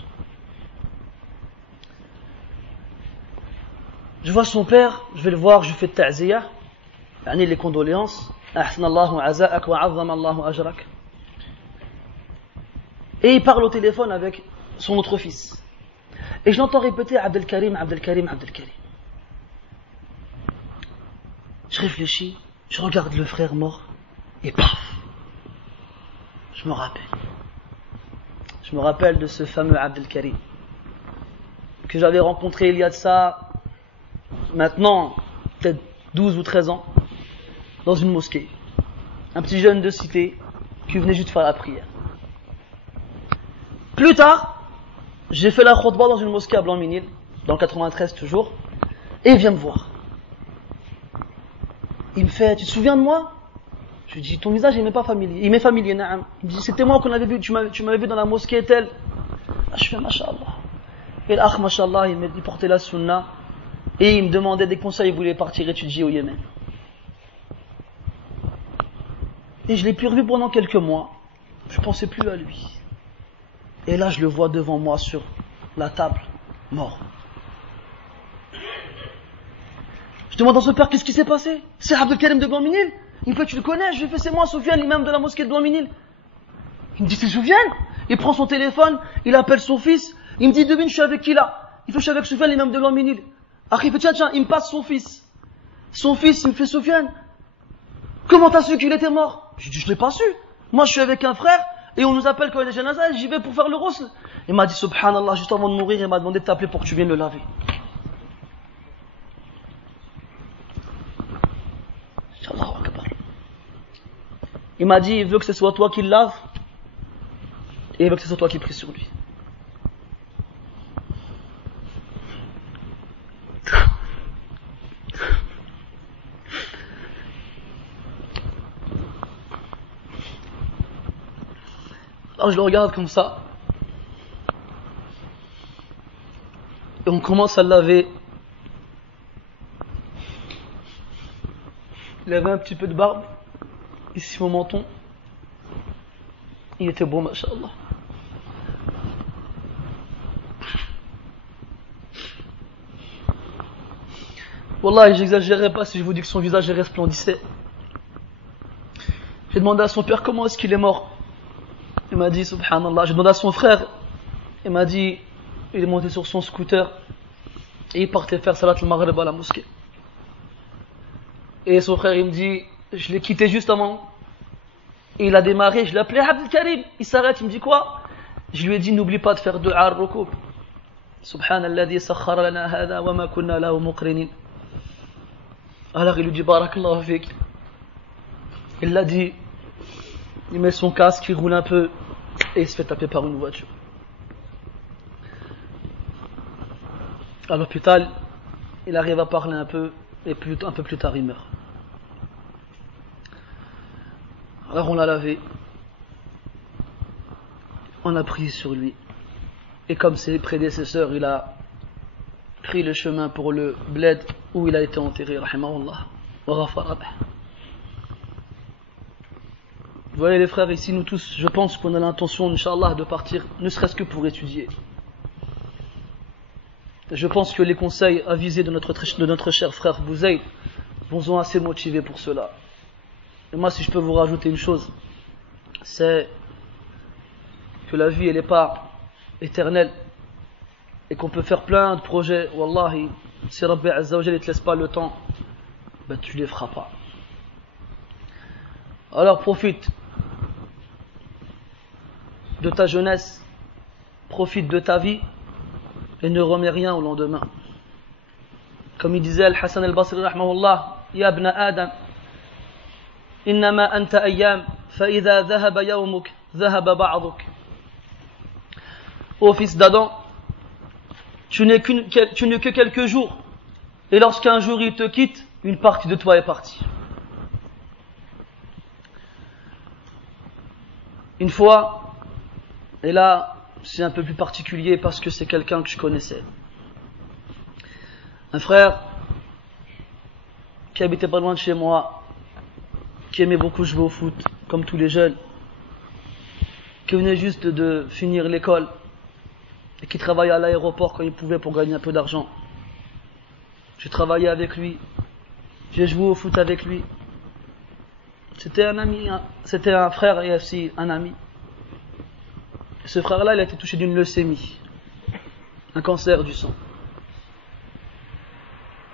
Je vois son père, je vais le voir, je fais ta'ziyah, les condoléances. Ahsanallahu aza'ak wa azzama Allahu ajrak. Et il parle au téléphone avec son autre fils. Et je l'entends répéter Abdelkarim, Abdelkarim, Abdelkarim. Je réfléchis, je regarde le frère mort, et paf, je me rappelle. Je me rappelle de ce fameux Abdelkarim que j'avais rencontré il y a de ça, maintenant, peut-être 12 ou 13 ans, dans une mosquée. Un petit jeune de cité qui venait juste faire la prière. Plus tard, j'ai fait la khutbah dans une mosquée à Blanc-Minil, dans le 93 toujours, et il vient me voir. Il me fait, tu te souviens de moi? Je lui dis, ton visage il m'est pas familier. Il m'est familier, na'am. Il me dit, c'était moi qu'on avait vu, tu m'avais vu dans la mosquée telle. Ah, je fais, mashallah. Et l'akh, mashallah, il portait la sunna, et il me demandait des conseils, il voulait partir étudier au Yémen. Et je l'ai plus revu pendant quelques mois. Je pensais plus à lui. Et là, je le vois devant moi sur la table, mort. Je demande à son père, qu'est-ce qui s'est passé? C'est Abdelkarim de Blanc-Minil. Il me fait, tu le connais? Je lui fais, c'est moi, Soufiane, l'imam de la mosquée de Blanc-Minil. Il me dit, c'est Soufiane? Il prend son téléphone, il appelle son fils. Il me dit, devine, je suis avec qui là? Il fait, je suis avec Soufiane, l'imam de Blanc-Minil. Après, il fait, tiens, il me passe son fils. Son fils, il me fait, Soufiane, comment t'as su qu'il était mort? Je dis, je l'ai pas su. Moi, je suis avec un frère, et on nous appelle quand il y a des janazas, j'y vais pour faire le ghusl. Il m'a dit, subhanallah, juste avant de mourir, il m'a demandé de t'appeler pour que tu viennes le laver. Il m'a dit, il veut que ce soit toi qui le lave, et il veut que ce soit toi qui prie sur lui. Alors je le regarde comme ça, et on commence à le laver. Il avait un petit peu de barbe, ici mon menton. Il était beau, mashallah. Wallah, j'exagérerai pas si je vous dis que son visage resplendissait. J'ai demandé à son père comment est-ce qu'il est mort. Il m'a dit, subhanallah. J'ai demandé à son frère. Il m'a dit, il est monté sur son scooter et il partait faire salat al-maghrib à la mosquée. Et son frère, il me dit, je l'ai quitté juste avant. Et il a démarré, je l'ai appelé Abdelkarim. Il s'arrête, il me dit quoi? Je lui ai dit, n'oublie pas de faire dua al-rukub. Subhanalladhi sakhara lana hada wa ma kunna lahu muqrinin. Alors il lui dit, barakallahu fik. Il l'a dit, il met son casque, il roule un peu et il se fait taper par une voiture. À l'hôpital, il arrive à parler un peu et un peu plus tard il meurt. Alors on l'a lavé, on a prié sur lui, et comme ses prédécesseurs, il a pris le chemin pour le bled où il a été enterré, rahimahullah, wa ghafara bih. Vous voyez les frères, ici nous tous, je pense qu'on a l'intention, Inch'Allah, de partir, ne serait-ce que pour étudier. Je pense que les conseils avisés de notre cher frère Bouzaïd vous ont assez motivé pour cela. Et moi, si je peux vous rajouter une chose, c'est que la vie, elle n'est pas éternelle et qu'on peut faire plein de projets. Wallahi, si Rabbi Azza wa Jalla ne te laisse pas le temps, ben tu ne les feras pas. Alors profite de ta jeunesse, profite de ta vie et ne remets rien au lendemain. Comme il disait Al-Hassan al-Basri rahmahullah, Ya ibn Adam, innama anta ayyam, fa idha dhahaba yawmuk, dhahaba ba'duk. Ô fils d'Adam, tu n'es que quelques jours, et lorsqu'un jour il te quitte, une partie de toi est partie. Une fois, et là c'est un peu plus particulier parce que c'est quelqu'un que je connaissais. Un frère qui habitait pas loin de chez moi, qui aimait beaucoup jouer au foot, comme tous les jeunes, qui venait juste de finir l'école et qui travaillait à l'aéroport quand il pouvait pour gagner un peu d'argent. j'ai travaillé avec lui, j'ai joué au foot avec lui. C'était un ami, c'était un frère et aussi un ami. Et ce frère-là, il a été touché d'une leucémie, un cancer du sang.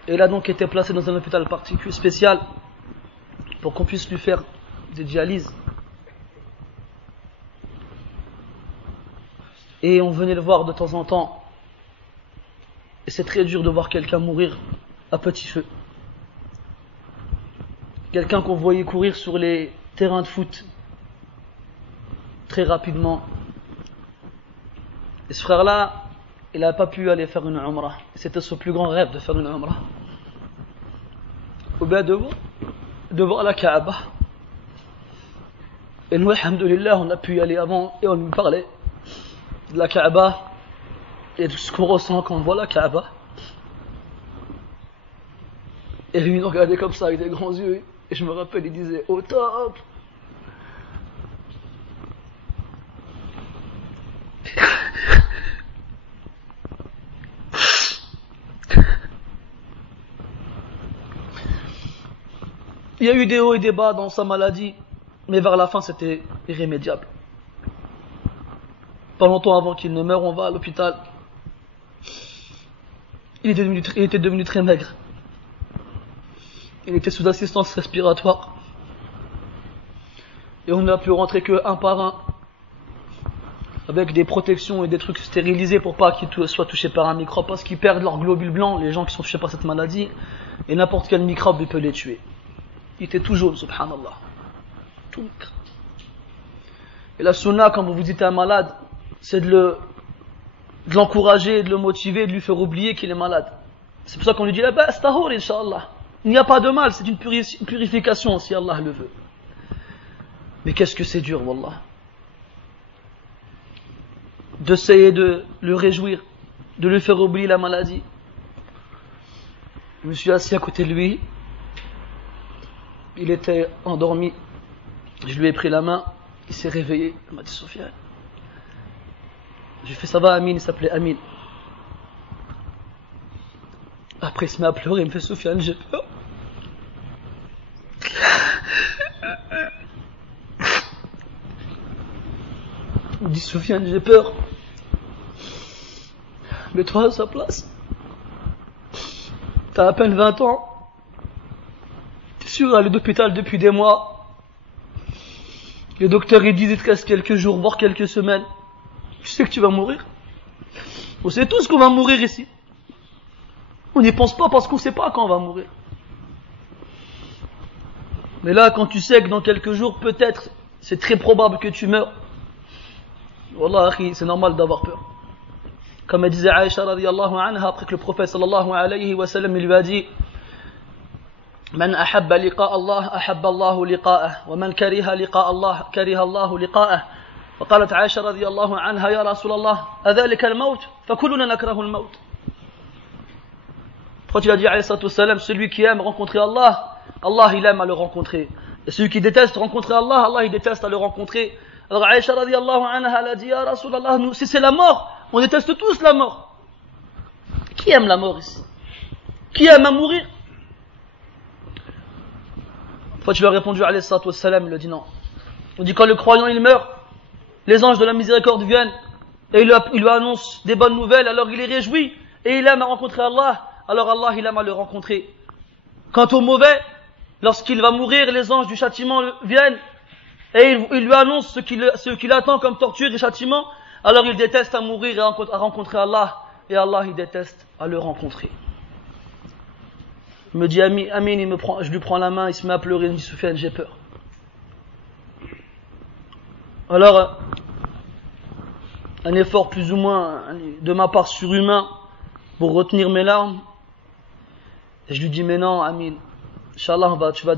Et il a donc été placé dans un hôpital particulier spécial pour qu'on puisse lui faire des dialyses. Et on venait le voir de temps en temps. Et c'est très dur de voir quelqu'un mourir à petit feu. Quelqu'un qu'on voyait courir sur les terrains de foot très rapidement. Et ce frère-là, il n'a pas pu aller faire une umrah. C'était son plus grand rêve de faire une umrah. Ou bien de voir la Kaaba. Et nous, alhamdoulilah, on a pu y aller avant et on lui parlait de la Kaaba et de ce qu'on ressent quand on voit la Kaaba. Et lui, il nous regardait comme ça avec des grands yeux. Et je me rappelle, il disait, au top! Il y a eu des hauts et des bas dans sa maladie, mais vers la fin, c'était irrémédiable. Pas longtemps avant qu'il ne meure, on va à l'hôpital. Il était devenu très maigre. Il était sous assistance respiratoire. Et on n'a pu rentrer que un par un. Avec des protections et des trucs stérilisés pour pas qu'ils soient touchés par un microbe. Parce qu'ils perdent leurs globules blancs, les gens qui sont touchés par cette maladie. Et n'importe quel microbe il peut les tuer. Il était tout jaune, subhanallah. Tout microbe. Et la sunna, quand vous dites à un malade, c'est de l'encourager, de le motiver, de lui faire oublier qu'il est malade. C'est pour ça qu'on lui dit, bah, astahour, incha'Allah. Il n'y a pas de mal, c'est une purification si Allah le veut. Mais qu'est-ce que c'est dur, wallah. D'essayer de le réjouir, de lui faire oublier la maladie. Je me suis assis à côté de lui. Il était endormi. Je lui ai pris la main. Il s'est réveillé. Il m'a dit, Sofiane. J'ai fait, ça va, Amin? Il s'appelait Amin. Après, il se met à pleurer. Il me fait, Sofiane, j'ai peur. Il me dit, Sofiane, j'ai peur. Mets-toi à sa place. T'as à peine 20 ans. T'es sûr d'aller d'hôpital depuis des mois. Les docteurs, ils disent, il te reste quelques jours, voire quelques semaines. Tu sais que tu vas mourir. On sait tous qu'on va mourir ici. On n'y pense pas parce qu'on ne sait pas quand on va mourir. Mais là, quand tu sais que dans quelques jours, peut-être, c'est très probable que tu meurs. Wallah, c'est normal d'avoir peur. Comme elle disait Aïcha radiyallahu anha, après que le prophète sallallahu alayhi wa sallam lui a dit, Man ahabba liqa Allah, ahabba Allahu liqa'ah, wa man kariha liqa Allah, kariha Allahu liqa'ah. وقالت عائشة رضي الله عنها يا رسول الله أذلك الموت فكلنا نكره الموت. Quand il a dit alayhi salatu wassalam, celui qui aime rencontrer Allah, Allah il aime à le rencontrer. Et celui qui déteste rencontrer Allah, Allah il déteste à le rencontrer. Alors Aïcha radiyallahu anha elle a dit ya Rasulallah, nous si c'est la mort, on déteste tous la mort. Qui aime la mort ici? Qui aime à mourir? Quand tu lui as répondu alayhi salatu wassalam, il a dit non. On dit quand le croyant il meurt, les anges de la miséricorde viennent et ils lui annoncent des bonnes nouvelles, alors il est réjoui et il aime à rencontrer Allah, alors Allah il aime à le rencontrer. Quant au mauvais, lorsqu'il va mourir, les anges du châtiment viennent et ils lui annoncent ce qu'il attend comme torture et châtiment, alors il déteste à mourir et à rencontrer Allah, et Allah il déteste à le rencontrer. Il me dit Amin, je lui prends la main, il se met à pleurer, il me dit Soufiane, j'ai peur. Alors, un effort plus ou moins de ma part surhumain pour retenir mes larmes. Et je lui dis mais non Amin, Inch'Allah tu vas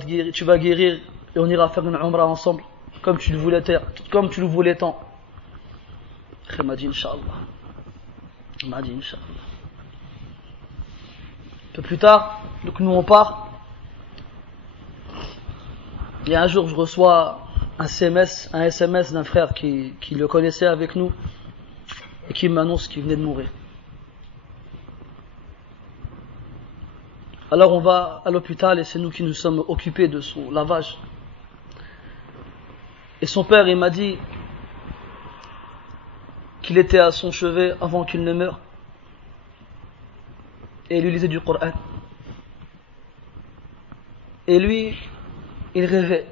guérir et on ira faire une umrah ensemble comme tu le voulais tant. Il m'a dit Inch'Allah. Un peu plus tard, donc nous on part. Et un jour je reçois un SMS d'un frère qui le connaissait avec nous et qui m'annonce qu'il venait de mourir. Alors on va à l'hôpital et c'est nous qui nous sommes occupés de son lavage. Et son père, il m'a dit qu'il était à son chevet avant qu'il ne meure. Et il lui lisait du Coran. Et lui, il rêvait.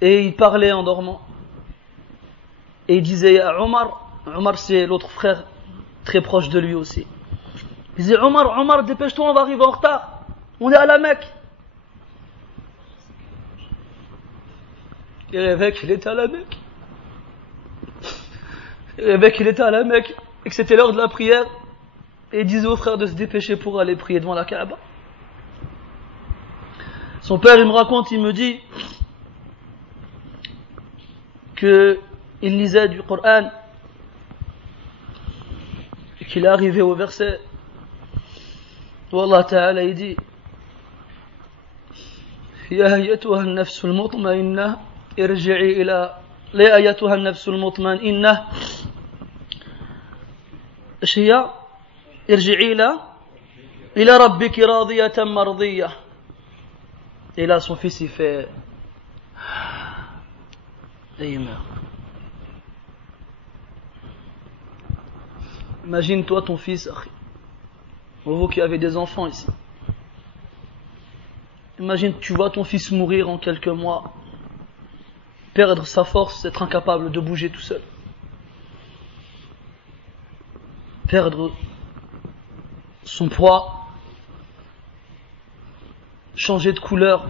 Et il parlait en dormant. Et il disait à Omar, Omar c'est l'autre frère très proche de lui aussi. Il disait Omar, dépêche-toi, on va arriver en retard. On est à la Mecque. Il rêvait qu'il était à la Mecque. Il rêvait qu'il était à la Mecque et que c'était l'heure de la prière. Et il disait aux frères de se dépêcher pour aller prier devant la Kaaba. Son père, il me raconte, il me dit qu'il lisait du Coran et qu'il est arrivé au verset où Allah Ta'ala il dit Ya ayyatuha an-nafsul mutma'innah irji'i ila la ayyatuha an-nafsul mutma'innah Shia irji'i ila rabbiki radiyatan mardiyah. Et là son fils il fait et il meurt. Imagine-toi ton fils, vous qui avez des enfants ici. Imagine, tu vois ton fils mourir en quelques mois, perdre sa force, être incapable de bouger tout seul. Perdre son poids, changer de couleur.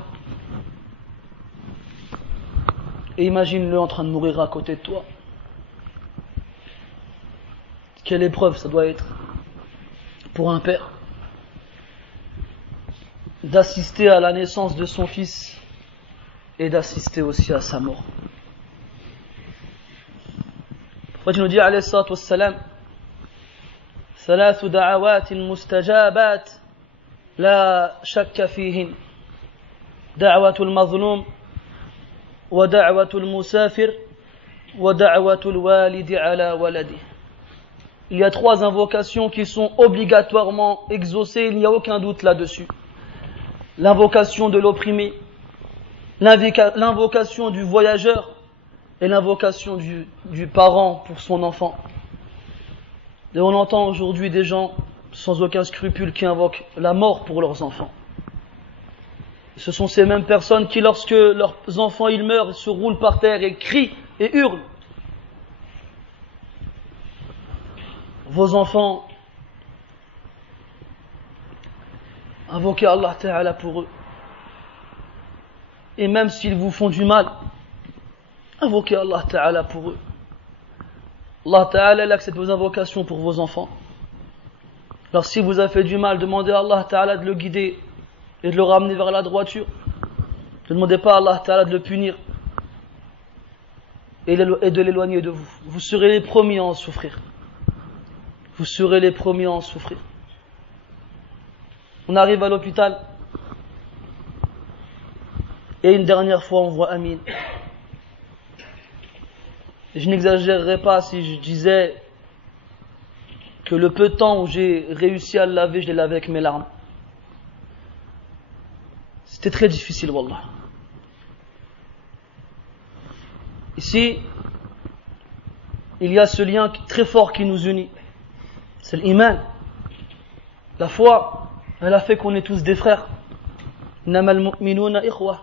Et imagine-le en train de mourir à côté de toi. Quelle épreuve ça doit être pour un père d'assister à la naissance de son fils et d'assister aussi à sa mort. Le prophète nous dit alayhi salatu wassalam ثلاث دعوات مستجابات لا شك فيهن دعوة المظلوم ودعوة المسافر ودعوة الوالد على ولده. Il y a 3 invocations qui sont obligatoirement exaucées, il n'y a aucun doute là-dessus. L'invocation de l'opprimé, l'invocation du voyageur et l'invocation du parent pour son enfant. Et on entend aujourd'hui des gens sans aucun scrupule qui invoquent la mort pour leurs enfants. Ce sont ces mêmes personnes qui, lorsque leurs enfants ils meurent, se roulent par terre et crient et hurlent. Vos enfants, invoquez Allah Ta'ala pour eux. Et même s'ils vous font du mal, invoquez Allah Ta'ala pour eux. Allah Ta'ala il accepte vos invocations pour vos enfants. Alors si vous avez fait du mal, demandez à Allah Ta'ala de le guider et de le ramener vers la droiture. Ne demandez pas à Allah Ta'ala de le punir et de l'éloigner de vous. Vous serez les premiers à en souffrir. Vous serez les premiers à en souffrir. On arrive à l'hôpital et une dernière fois on voit Amin. Je n'exagérerais pas si je disais que le peu de temps où j'ai réussi à le laver, je l'ai lavé avec mes larmes. C'était très difficile, wallah. Ici, il y a ce lien très fort qui nous unit. C'est l'iman. La foi, elle a fait qu'on est tous des frères. Innamal mu'minuna ikhwa.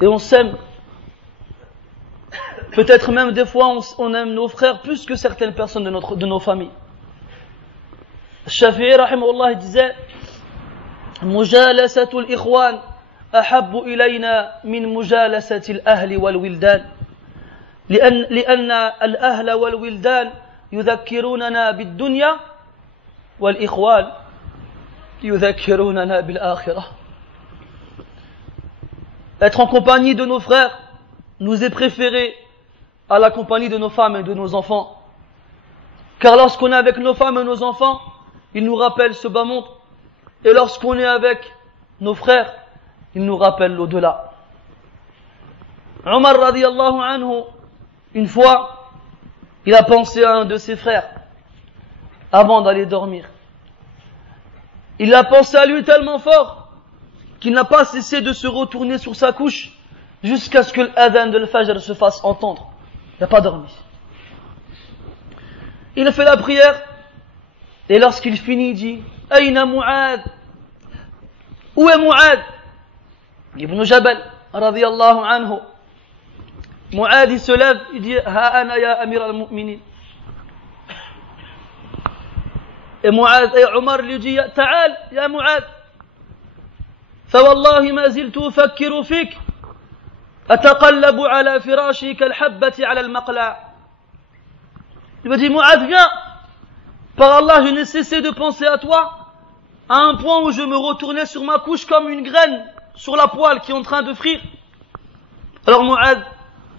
Et on s'aime. Peut-être même des fois on aime nos frères plus que certaines personnes de nos familles. Shafi'i rahimahullah disait مجالسة الإخوان أحب إلينا من مجالسة الأهل والولدان لأن الأهل والولدان يذكروننا بالدنيا والإخوان يذكروننا بالآخرة. Être en compagnie de nos frères nous est préféré à la compagnie de nos femmes et de nos enfants. Car lorsqu'on est avec nos femmes et nos enfants, ils nous rappellent ce bas monde. Et lorsqu'on est avec nos frères, ils nous rappellent l'au-delà. Omar radiyallahu anhu, une fois, il a pensé à un de ses frères avant d'aller dormir. Il a pensé à lui tellement fort qu'il n'a pas cessé de se retourner sur sa couche jusqu'à ce que l'adhan de l'Fajr se fasse entendre. Il n'a pas dormi. Il a fait la prière et lorsqu'il finit, il dit Aïna Mu'ad? Où est Mu'ad? Ibn Jabal, radiyallahu anhu. Mu'ad, il se lève, il dit Ha ana ya Amir al-Mu'minin. Et Mu'ad, et Omar lui dit Ta'al, ya Mu'ad. فوالله ما زلت أفكر فيك أتقلب على فراشي كالحبة على المقلع. Il m'a dit Mu'ad, viens. Par Allah, je n'ai cessé de penser à toi à un point où je me retournais sur ma couche comme une graine sur la poêle qui est en train de frire. Alors Mu'ad,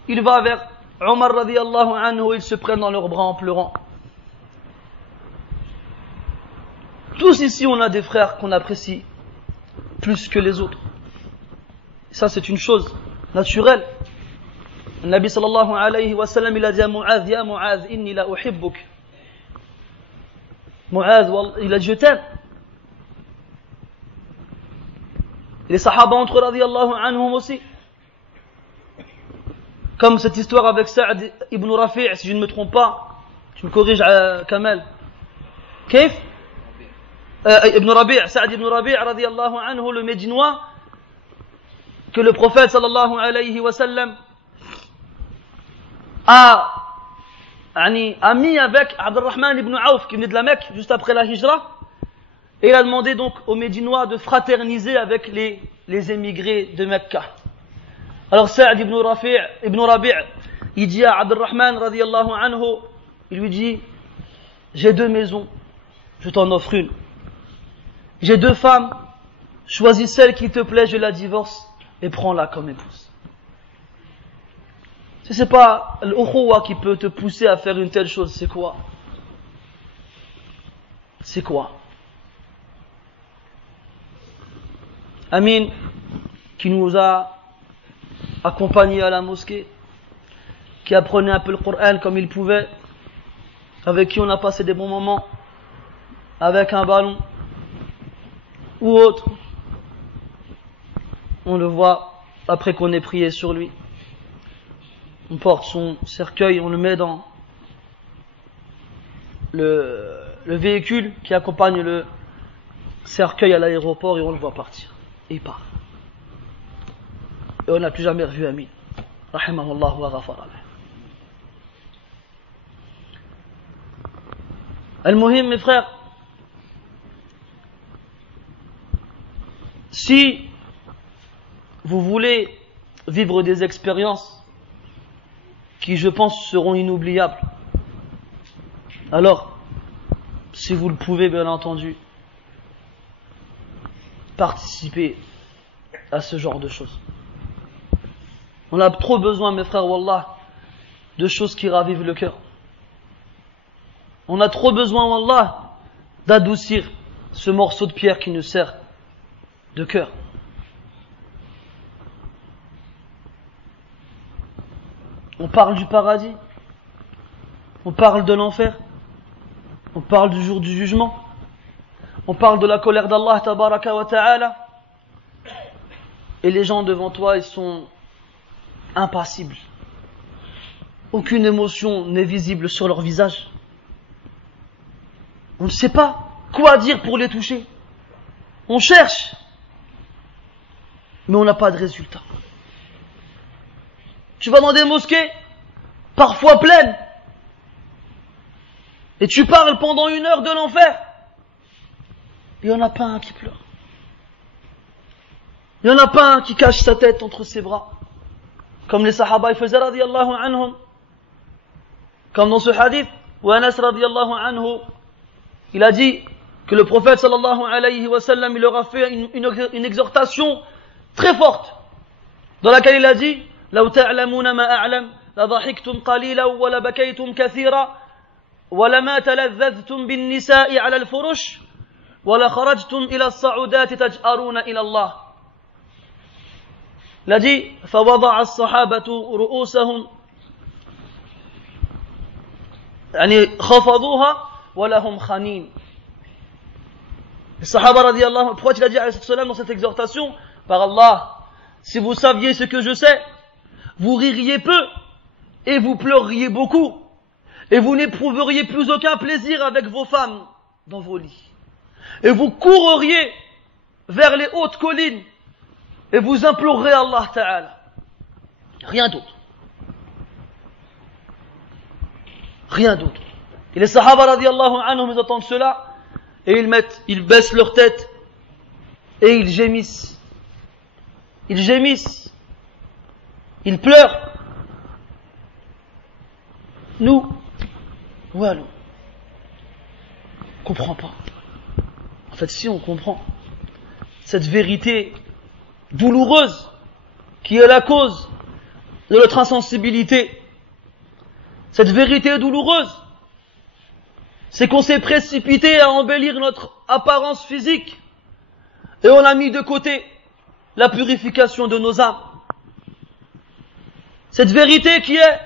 il va vers Omar radiyallahu anhu, ils se prennent dans leurs bras en pleurant. Tous ici, on a des frères qu'on apprécie plus que les autres. Et ça, c'est une chose naturelle. Le Nabi sallallahu alayhi wa sallam, il a dit à Mu'adh, Ya Mu'adh, inni la uhibbuk. Mu'adh, il a dit, je t'aime. Les sahaba entre eux, radiyallahu anhum aussi. Comme cette histoire avec Sa'd ibn Rafi', si je ne me trompe pas, tu me corriges, Kamal. Kif? Ibn Rabi', Sa'd ibn Rabi' radiyallahu anhu, le Médinois, que le prophète sallallahu alayhi wa sallam a mis avec Abdurrahman ibn Auf qui venait de la Mecque juste après la Hijra, et il a demandé donc aux Médinois de fraterniser avec les émigrés de Mecca. Alors Sa'd ibn Rabi' il dit à Abdurrahman radiyallahu anhu, il lui dit j'ai 2 maisons, je t'en offre une. J'ai 2 femmes, choisis celle qui te plaît, je la divorce et prends-la comme épouse. Si c'est pas l'ukhuwa qui peut te pousser à faire une telle chose, c'est quoi? C'est quoi? Amin, qui nous a accompagnés à la mosquée, qui apprenait un peu le Coran comme il pouvait, avec qui on a passé des bons moments, avec un ballon ou autre, on le voit après qu'on ait prié sur lui. On porte son cercueil, on le met dans le véhicule qui accompagne le cercueil à l'aéroport et on le voit partir. Et il part. Et on n'a plus jamais revu Amin. Rahimahullah wa ghafar alayh. Al-Muhim, mes frères, si vous voulez vivre des expériences qui, je pense, seront inoubliables, alors, si vous le pouvez, bien entendu, participez à ce genre de choses. On a trop besoin, mes frères, wallah, de choses qui ravivent le cœur. On a trop besoin, wallah, d'adoucir ce morceau de pierre qui nous sert de cœur. On parle du paradis, on parle de l'enfer, on parle du jour du jugement, on parle de la colère d'Allah tabaraka wa ta'ala, et les gens devant toi, ils sont impassibles. Aucune émotion n'est visible sur leur visage. On ne sait pas quoi dire pour les toucher. On cherche, mais on n'a pas de résultat. Tu vas dans des mosquées, parfois pleines, et tu parles pendant 1 heure de l'enfer. Il n'y en a pas un qui pleure. Il n'y en a pas un qui cache sa tête entre ses bras. Comme les sahaba ils faisaient radiyallahu anhum. Comme dans ce hadith où Anas radiyallahu anhu, il a dit que le prophète sallallahu alayhi wa sallam, il leur a fait une exhortation très forte, dans laquelle il a dit لو تعلمون ما أعلم لضحكتم قليلا ولبكيتم كثيرا ولما تلذذتم بالنساء على الفرش ولخرجتم إلى الصعودات تجأرون إلى الله. Il a dit فوضع الصحابة رؤوسهم يعني خفضوها ولهم خنين. Les Sahaba radiallahu anhu, pourquoi il a dit alayhi salam dans cette exhortation? Par Allah, si vous saviez ce que je sais, vous ririez peu et vous pleureriez beaucoup et vous n'éprouveriez plus aucun plaisir avec vos femmes dans vos lits. Et vous courriez vers les hautes collines et vous implorerez Allah Ta'ala. Rien d'autre. Rien d'autre. Et les Sahaba radiallahu anhum, ils entendent cela et ils baissent leur tête et ils gémissent. Ils gémissent. Ils pleurent. Nous, voilà. On comprend pas. En fait, si on comprend cette vérité douloureuse qui est la cause de notre insensibilité, cette vérité douloureuse, c'est qu'on s'est précipité à embellir notre apparence physique et on a mis de côté la purification de nos âmes. Cette vérité qui est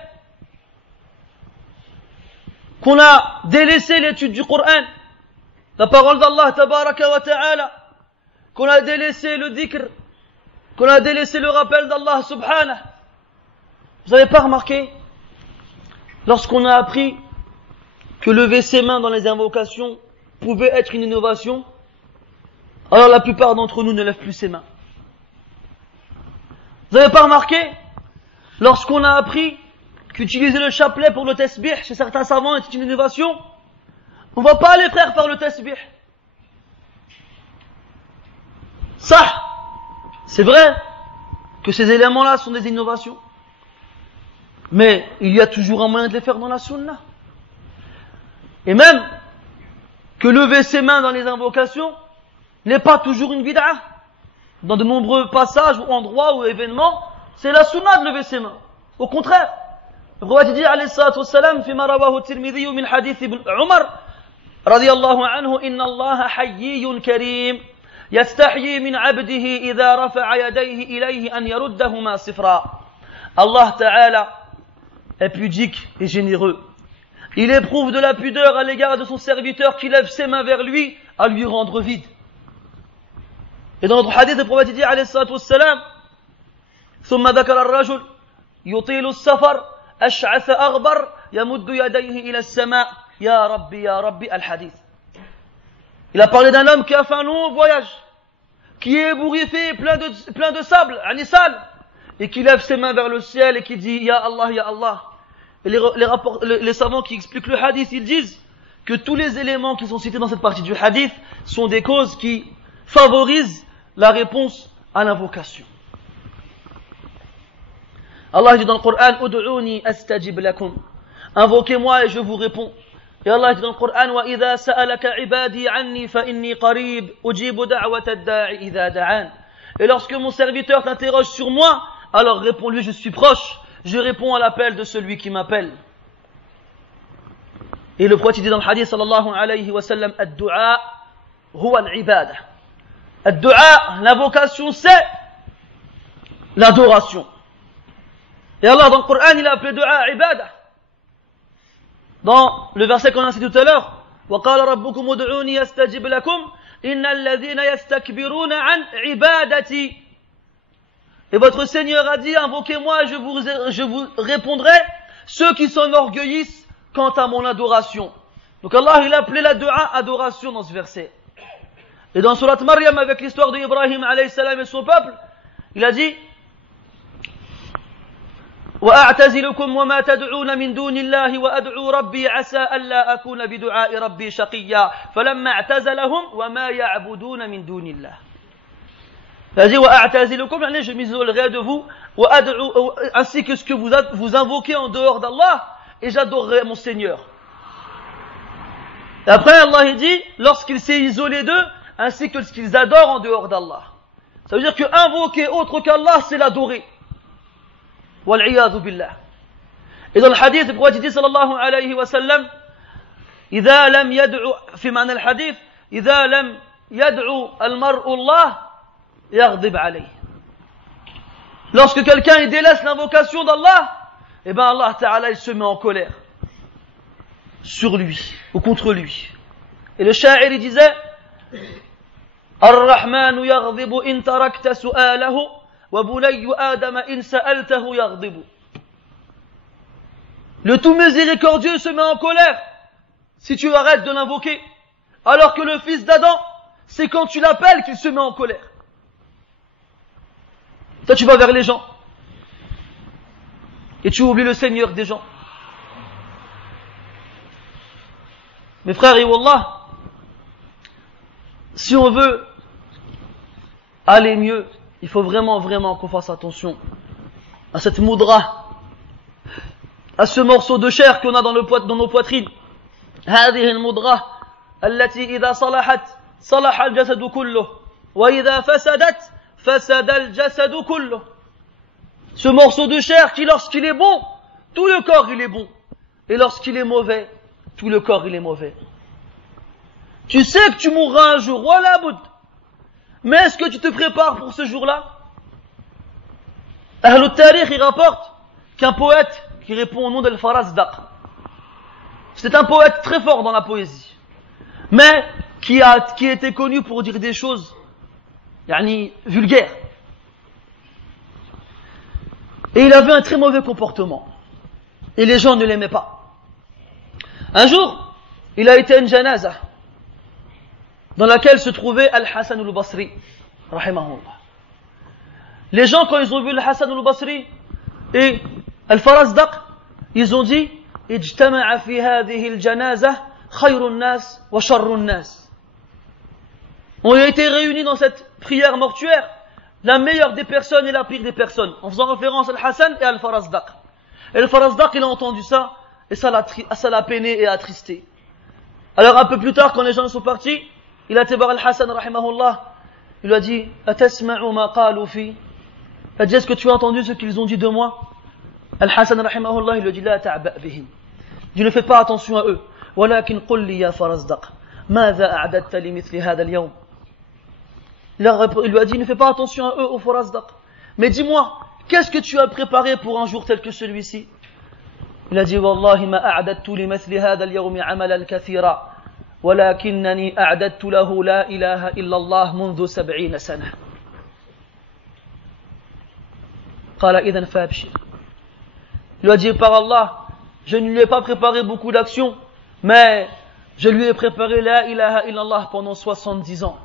qu'on a délaissé l'étude du Coran, la parole d'Allah tabaraka wa ta'ala, qu'on a délaissé le dhikr, qu'on a délaissé le rappel d'Allah subhanahu. Vous n'avez pas remarqué, lorsqu'on a appris que lever ses mains dans les invocations pouvait être une innovation, alors la plupart d'entre nous ne lèvent plus ses mains. Vous n'avez pas remarqué, lorsqu'on a appris qu'utiliser le chapelet pour le tasbih chez certains savants est une innovation, on ne va pas les frères faire le tasbih. Ça, c'est vrai que ces éléments-là sont des innovations. Mais il y a toujours un moyen de les faire dans la sunna. Et même que lever ses mains dans les invocations n'est pas toujours une bid'a. Dans de nombreux passages ou endroits ou événements, c'est la sunna de lever ses mains. Au contraire, le prophète dit alayhi salatu wassalam فيما رواه الترمذي من حديث ابن عمر رضي الله عنه إن الله حيي كريم يستحيي من عبده إذا رفع يديه إليه أن يردهما صفرا. Allah Ta'ala est pudique et généreux. Il éprouve de la pudeur à l'égard de son serviteur qui lève ses mains vers lui à lui rendre vide. Et dans notre hadith, le prophète dit alayhi salatu wassalam ثم ذكر الرجل يطيل السفر أشعث أغبر يمد يديه إلى السماء يا ربي الحديث. Il a parlé d'un homme qui a fait un long voyage, qui est ébouriffé, plein de sable, sale, et qui lève ses mains vers le ciel et qui dit Ya Allah, Ya Allah. Et les savants qui expliquent le hadith, ils disent que tous les éléments qui sont cités dans cette partie du hadith sont des causes qui favorisent la réponse à l'invocation. Allah dit dans le Coran Ud'uni astajib lakum. Invoquez-moi et je vous réponds. Et Allah dit dans le Coran وَإِذَا سَأَلَكَ عِبَادِي عَنِّي فَإِنِّي قَرِيبٌ أُجِيبُ دَعْوَةَ الدَّاعِ إِذَا دَعَانِ. Et lorsque mon serviteur t'interroge sur moi, alors réponds-lui je suis proche, je réponds à l'appel de celui qui m'appelle. Et le prophète dit dans le hadith sallallahu alayhi wa sallam ad-du'a huwa al-ibada. Ad-du'a, l'invocation c'est l'adoration. Et Allah dans le Coran il a appelé du'a ibada. Dans le verset qu'on a cité tout à l'heure, وَقَالَ رَبُّكُمُ ادْعُونِي أَسْتَجِبْ لَكُمْ إِنَّ الَّذِينَ يَسْتَكْبِرُونَ عَنْ عِبَادَتِي. Et votre Seigneur a dit, invoquez-moi et je vous répondrai, ceux qui s'enorgueillissent quant à mon adoration. Donc Allah il a appelé la dua adoration dans ce verset. Et dans Surat Maryam avec l'histoire d'Ibrahim alayhi salam et son peuple, il a dit وأعتزلكم وما تدعون من دون الله وأدعو ربي عسى ألا أكون بدعاء ربي شقيا فلما اعتزلهم وما يعبدون من دون الله. Il a dit وأعتزلكم يعني je m'isolerai de vous وأدعو ainsi que ce que vous invoquez en dehors d'Allah et j'adorerai mon Seigneur. Et après Allah il dit lorsqu'il s'est isolé d'eux ainsi que ce qu'ils adorent en dehors d'Allah. Ça veut dire que invoquer autre qu'Allah c'est l'adorer. والعياذ بالله. Et dans le hadith, le prophète dit sallallahu alayhi wa sallam, إذا لم يدعو في معنى الحديث إذا لم يدعو المرء الله يغضب عليه. Lorsque quelqu'un il délaisse l'invocation d'Allah, eh ben Allah Ta'ala il se met en colère sur lui ou contre lui. Et le sha'ir il disait الرحمن يغضب إن تركت سؤاله وبني آدم إن سألته يغضب. Le tout miséricordieux se met en colère si tu arrêtes de l'invoquer, alors que le fils d'Adam, c'est quand tu l'appelles qu'il se met en colère. Toi tu vas vers les gens et tu oublies le Seigneur des gens. Mes frères, et Wallah, si on veut aller mieux, il faut vraiment qu'on fasse attention à cette moudra, à ce morceau de chair qu'on a dans nos poitrines. هذه المضغة التي إذا صلحت صلح الجسد كله وإذا فسدت فسد الجسد كله. Ce morceau de chair qui, lorsqu'il est bon, tout le corps il est bon, et lorsqu'il est mauvais, tout le corps il est mauvais. Tu sais que tu mourras un jour, voilà bout. Mais est-ce que tu te prépares pour ce jour-là? Ahl al-Tarikh il rapporte qu'un poète qui répond au nom d'Al-Farazdaq, c'est un poète très fort dans la poésie, mais qui était connu pour dire des choses vulgaires. Et il avait un très mauvais comportement. Et les gens ne l'aimaient pas. Un jour, il a été à une janaza dans laquelle se trouvait Al-Hasan al-Basri, rahimahullah. Les gens, quand ils ont vu Al-Hasan al-Basri et Al-Farazdaq, ils ont dit اجتمع في هذه الجنازة خير الناس وشر الناس. On a été réunis dans cette prière mortuaire, la meilleure des personnes et la pire des personnes, en faisant référence à Al-Hassan et à Al-Farazdaq. Et Al-Farazdaq, il a entendu ça, et ça l'a peiné et attristé. Alors un peu plus tard, quand les gens sont partis, il a été voir Al-Hassan, rahimahullah, il lui a dit Atasma'u ma qalu fi? Il a dit, est-ce que tu as entendu ce qu'ils ont dit de moi? Al-Hassan, rahimahullah, il lui a dit La ta'ba' bihim. Je ne fais pas attention à eux. ولكن قل لي يا فرزدق ماذا أعددت لمثل هذا اليوم. Il lui a dit, ne fais pas attention à eux, au Farazdaq. Mais dis-moi, qu'est-ce que tu as préparé pour un jour tel que celui-ci? Il a dit, والله ما أعددت لمثل هذا اليوم عملا كثيرا ولكنني أعددت له لا إله إلا الله منذ 70 سنة. قال إذن فابشر. Il lui a dit, par Allah, je ne lui ai pas préparé beaucoup d'actions, mais je lui ai préparé la ilaha illallah pendant 70 ans.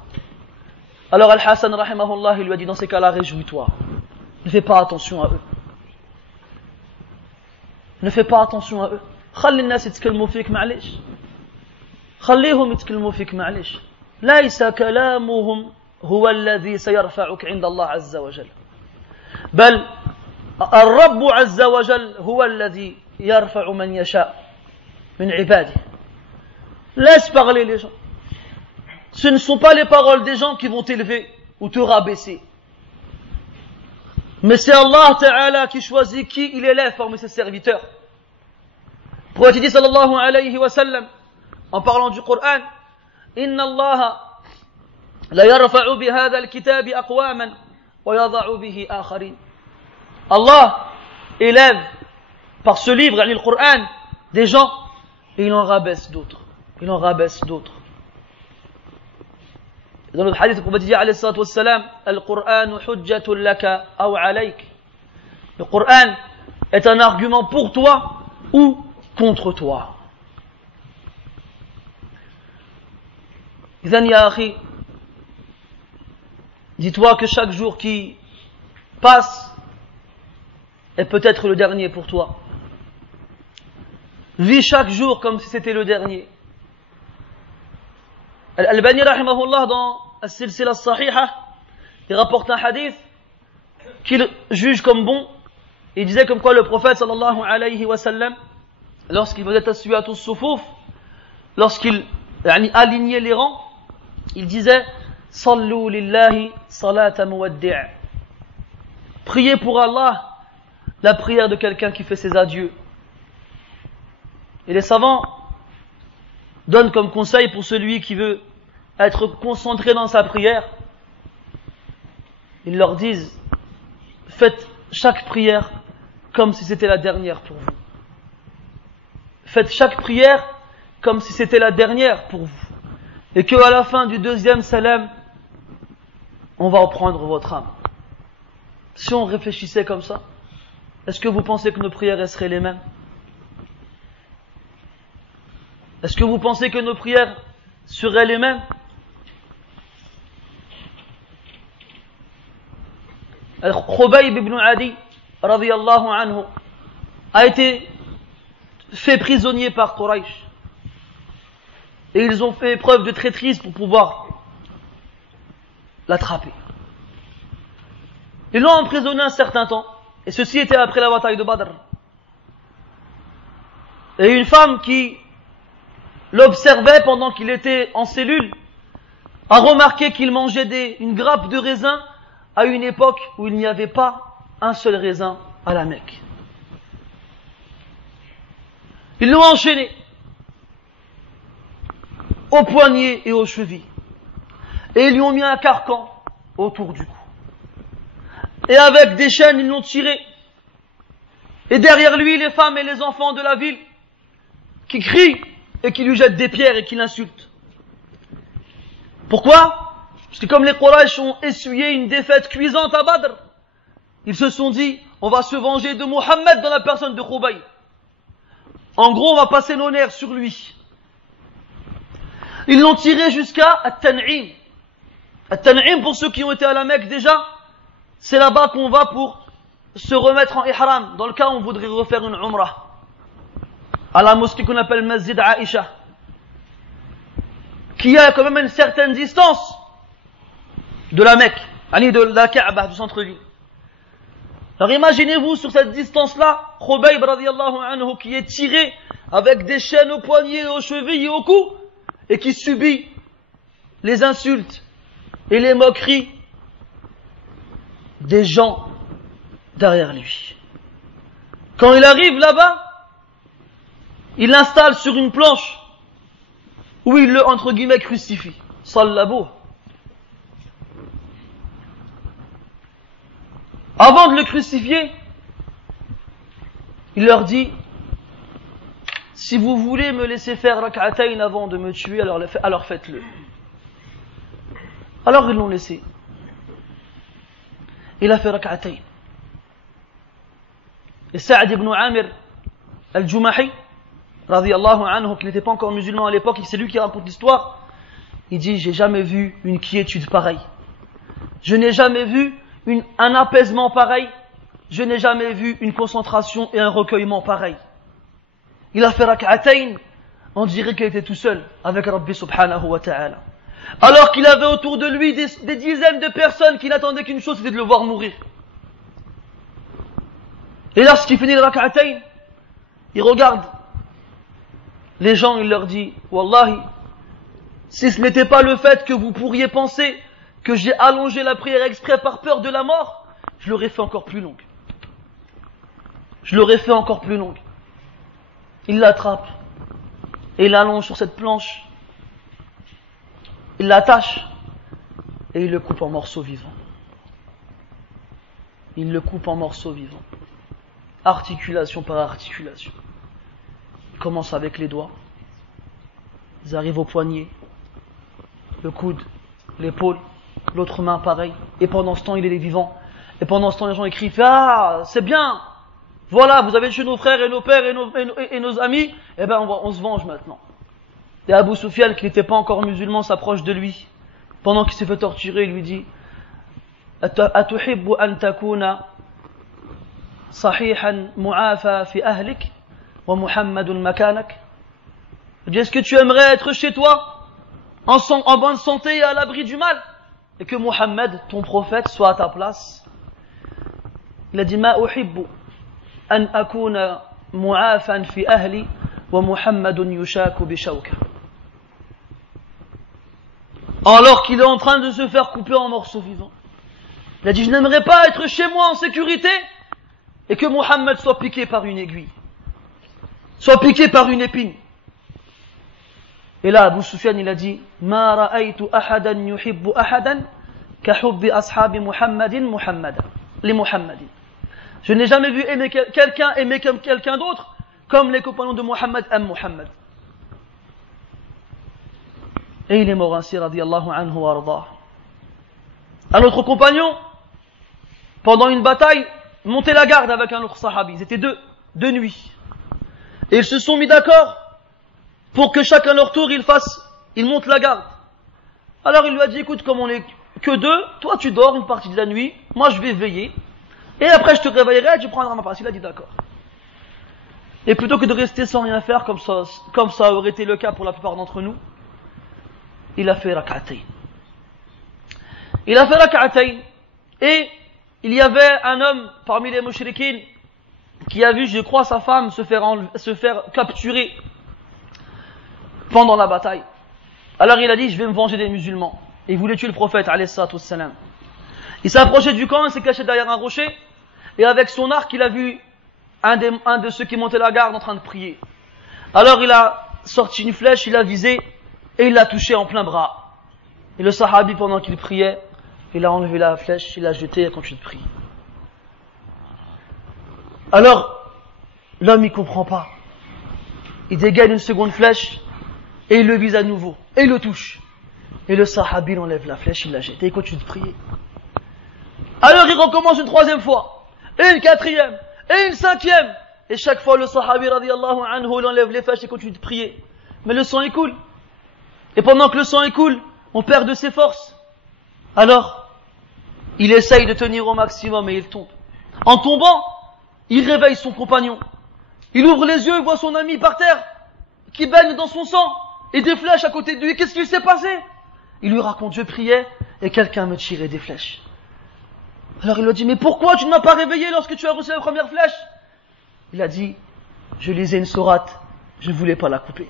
Alors Al-Hassan, rahimahullah, il lui a dit, dans ces cas-là, réjouis-toi. Ne fais pas attention à eux. Ne fais pas attention à eux. خلي الناس يتكلموا فيك معليش. خليهم يتكلموا فيك معليش. ليس كلامهم هو الذي سيرفعك عند الله عز وجل. بل الرب عز وجل هو الذي يرفع من يشاء من عباده. Laisse parler les gens. Ce ne sont pas les paroles des gens qui vont t'élever ou te rabaisser. Mais c'est Allah Ta'ala qui choisit qui il élève parmi ses serviteurs. Le prophète dit sallallahu alayhi wa sallam, en parlant du Coran, Inna Allah la yarfa'u bihadha al-kitabi aqwaman wa yadha'u bihi akharin. Allah élève par ce livre, le Coran, des gens, et il en rabaisse d'autres. Il en rabaisse d'autres. Dans le hadith, le prophète dit alayhi salatu wassalam, Al-Qur'an hujjatun laka aw alayk. Le Coran est un argument pour toi ou contre toi. Idhan ya akhi, dis-toi que chaque jour qui passe est peut-être le dernier pour toi. Vis chaque jour comme si c'était le dernier. Al-Albani rahimahullah dans As-Silsila As-Sahiha, il rapporte un hadith qu'il juge comme bon. Il disait comme quoi le prophète sallallahu alayhi wa sallam, lorsqu'il faisait taswiyat as-sufuf, lorsqu'il alignait les rangs, il disait Sallu lillahi salata muwaddi'. Priez pour Allah la prière de quelqu'un qui fait ses adieux. Et les savants donnent comme conseil pour celui qui veut être concentré dans sa prière, ils leur disent faites chaque prière comme si c'était la dernière pour vous. Faites chaque prière comme si c'était la dernière pour vous. Et qu'à la fin du deuxième salam, on va en prendre votre âme. Si on réfléchissait comme ça, est-ce que vous pensez que nos prières seraient les mêmes? Est-ce que vous pensez que nos prières seraient les mêmes? Khubayb ibn Adi, radiyallahu anhu, a été fait prisonnier par Quraysh. Et ils ont fait preuve de traîtrise pour pouvoir l'attraper. Ils l'ont emprisonné un certain temps, et ceci était après la bataille de Badr. Et une femme qui l'observait pendant qu'il était en cellule a remarqué qu'il mangeait une grappe de raisin à une époque où il n'y avait pas un seul raisin à la Mecque. Ils l'ont enchaîné aux poignets et aux chevilles. Et ils lui ont mis un carcan autour du cou. Et avec des chaînes, ils l'ont tiré. Et derrière lui, les femmes et les enfants de la ville qui crient et qui lui jettent des pierres et qui l'insultent. Pourquoi? Parce que comme les Quraysh ont essuyé une défaite cuisante à Badr, ils se sont dit, on va se venger de Mohammed dans la personne de Khubayb. En gros, on va passer nos nerfs sur lui. Ils l'ont tiré jusqu'à At-Tan'im. At-Tan'im, pour ceux qui ont été à la Mecque déjà, c'est là-bas qu'on va pour se remettre en ihram, dans le cas où on voudrait refaire une umrah. À la mosquée qu'on appelle Masjid Aïcha, qui a quand même une certaine distance de la Mecque, de la Kaaba, du centre-ville. Alors imaginez-vous sur cette distance-là, Khubayb radiyallahu anhu qui est tiré avec des chaînes aux poignets, aux chevilles et au cou, et qui subit les insultes et les moqueries des gens derrière lui. Quand il arrive là-bas, il l'installe sur une planche où il le, entre guillemets, crucifie. Sallabou. Avant de le crucifier, il leur dit, si vous voulez me laisser faire rak'atayn avant de me tuer, alors faites-le. Alors ils l'ont laissé. Il a fait rak'atayn. Et Sa'd ibn Amir al-Jumahi, radiyallahu anhu, qui n'était pas encore musulman à l'époque, c'est lui qui raconte l'histoire, il dit, j'ai jamais vu une quiétude pareille. Je n'ai jamais vu un apaisement pareil. Je n'ai jamais vu une concentration et un recueillement pareil. Il a fait rak'atayn, on dirait qu'il était tout seul avec Rabbi subhanahu wa ta'ala. Alors qu'il avait autour de lui des dizaines de personnes qui n'attendaient qu'une chose, c'était de le voir mourir. Et lorsqu'il finit le rak'atayn, il regarde les gens, il leur dit, Wallahi, si ce n'était pas le fait que vous pourriez penser que j'ai allongé la prière exprès par peur de la mort, je l'aurais fait encore plus longue. Je l'aurais fait encore plus longue. Il l'attrape et il l'allonge sur cette planche. Il l'attache et il le coupe en morceaux vivants. Il le coupe en morceaux vivants. Articulation par articulation. Il commence avec les doigts. Ils arrivent au poignet, le coude, l'épaule, l'autre main pareil. Et pendant ce temps, il est vivant. Et pendant ce temps, les gens écrivent, ah, c'est bien. Voilà, vous avez tué nos frères et nos pères et nos amis. Eh ben, on se venge maintenant. Et Abu Sufyan, qui n'était pas encore musulman, s'approche de lui. Pendant qu'il s'est fait torturer, il lui dit, Atuhibbu an takuna sahihan mu'afa fi ahlik wa Muhammadun makanak. Il dit, est-ce que tu aimerais être chez toi, en bonne santé et à l'abri du mal, et que Muhammad, ton prophète, soit à ta place? Il a dit, ma uhibbu an akuna mu'afan fi ahli wa Muhammadun yushaku bi shawka. Alors qu'il est en train de se faire couper en morceaux vivants. Il a dit, je n'aimerais pas être chez moi en sécurité et que Muhammad soit piqué par une aiguille, soit piqué par une épine. Et là, Abu Sufyan, il a dit, ma ra'aytu ahadan yuhibbu ahadan ka hubbi ashabi Muhammadin Muhammadan, li Muhammadin. Je n'ai jamais vu quelqu'un aimer comme quelqu'un d'autre, comme les compagnons de Muhammad aiment Muhammad. Et il est mort ainsi, radiyallahu anhu wa ardah. Un autre compagnon, pendant une bataille, montait la garde avec un autre sahabi. Ils étaient deux nuits. Et ils se sont mis d'accord pour que chacun leur tour, ils montent la garde. Alors il lui a dit, écoute, comme on est que deux, toi tu dors une partie de la nuit, moi je vais veiller, et après je te réveillerai et tu prendras ma place. Il a dit d'accord. Et plutôt que de rester sans rien faire, comme ça aurait été le cas pour la plupart d'entre nous, il a fait rak'atayn. Et il y avait un homme parmi les mushrikines qui a vu, je crois, sa femme se faire capturer pendant la bataille. Alors il a dit, je vais me venger des musulmans. Et il voulait tuer le prophète, alayhi salatu wassalam. Il s'est approché du camp, il s'est caché derrière un rocher, et avec son arc, il a vu un de ceux qui montaient la garde en train de prier. Alors il a sorti une flèche, il a visé, et il l'a touché en plein bras. Et le sahabi, pendant qu'il priait, il a enlevé la flèche, il l'a jetée et continue de prier. Alors, l'homme il comprend pas. Il dégaine une seconde flèche, et il le vise à nouveau, et il le touche. Et le sahabi il enlève la flèche, il la jette, et il continue de prier. Alors il recommence une troisième fois, et une quatrième, et une cinquième. Et chaque fois le sahabi radiyallahu anhu, il enlève les flèches et continue de prier. Mais le sang il coule. Et pendant que le sang il coule, on perd de ses forces. Alors, il essaye de tenir au maximum et il tombe. En tombant, il réveille son compagnon. Il ouvre les yeux, il voit son ami par terre, qui baigne dans son sang, et des flèches à côté de lui. Qu'est-ce qu'il s'est passé? Il lui raconte, je priais, et quelqu'un me tirait des flèches. Alors il lui dit, mais pourquoi tu ne m'as pas réveillé lorsque tu as reçu la première flèche? Il a dit, je lisais une sourate, je ne voulais pas la couper.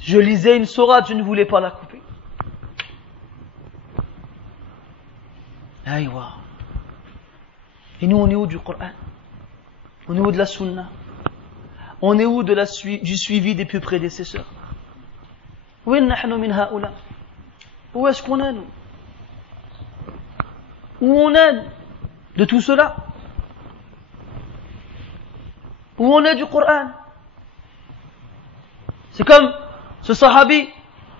Je lisais une sourate, je ne voulais pas la couper. Aïwa. Et nous, on est où du Coran? On est où de la Sunna? On est où du suivi des plus prédécesseurs? Où est-ce qu'on est, nous? Où on est de tout cela? Où on est du Coran? C'est comme ce sahabi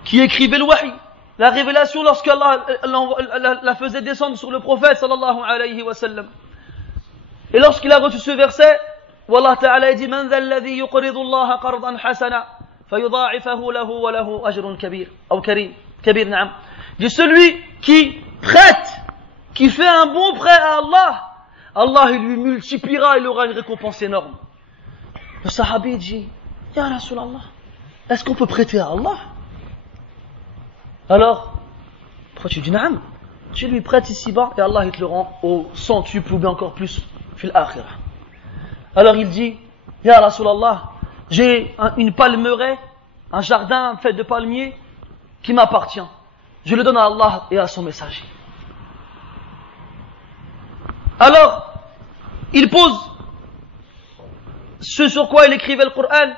qui écrivait le wahi, la révélation lorsqu'Allah la faisait descendre sur le prophète sallallahu alayhi wa sallam. Et lorsqu'il a reçu ce verset, Wallah ta'ala dit, Man dha alladhi yuqridu Allah qardan hasana fayudha'ifahu lahu wa lahu ajrun kabir. Ou karim, kabir, na'am. De celui qui prête, qui fait un bon prêt à Allah, Allah il lui multipliera, il aura une récompense énorme. Le sahabi dit, Ya Rasulallah, est-ce qu'on peut prêter à Allah? Alors, pourquoi tu dis na'am? Tu lui prêtes ici-bas et Allah il te le rend au centuple ou bien encore plus fil akhirah. Alors il dit, Ya Rasulallah, j'ai une palmeraie, un jardin fait de palmiers qui m'appartient. Je le donne à Allah et à son messager. Alors, il pose ce sur quoi il écrivait le Coran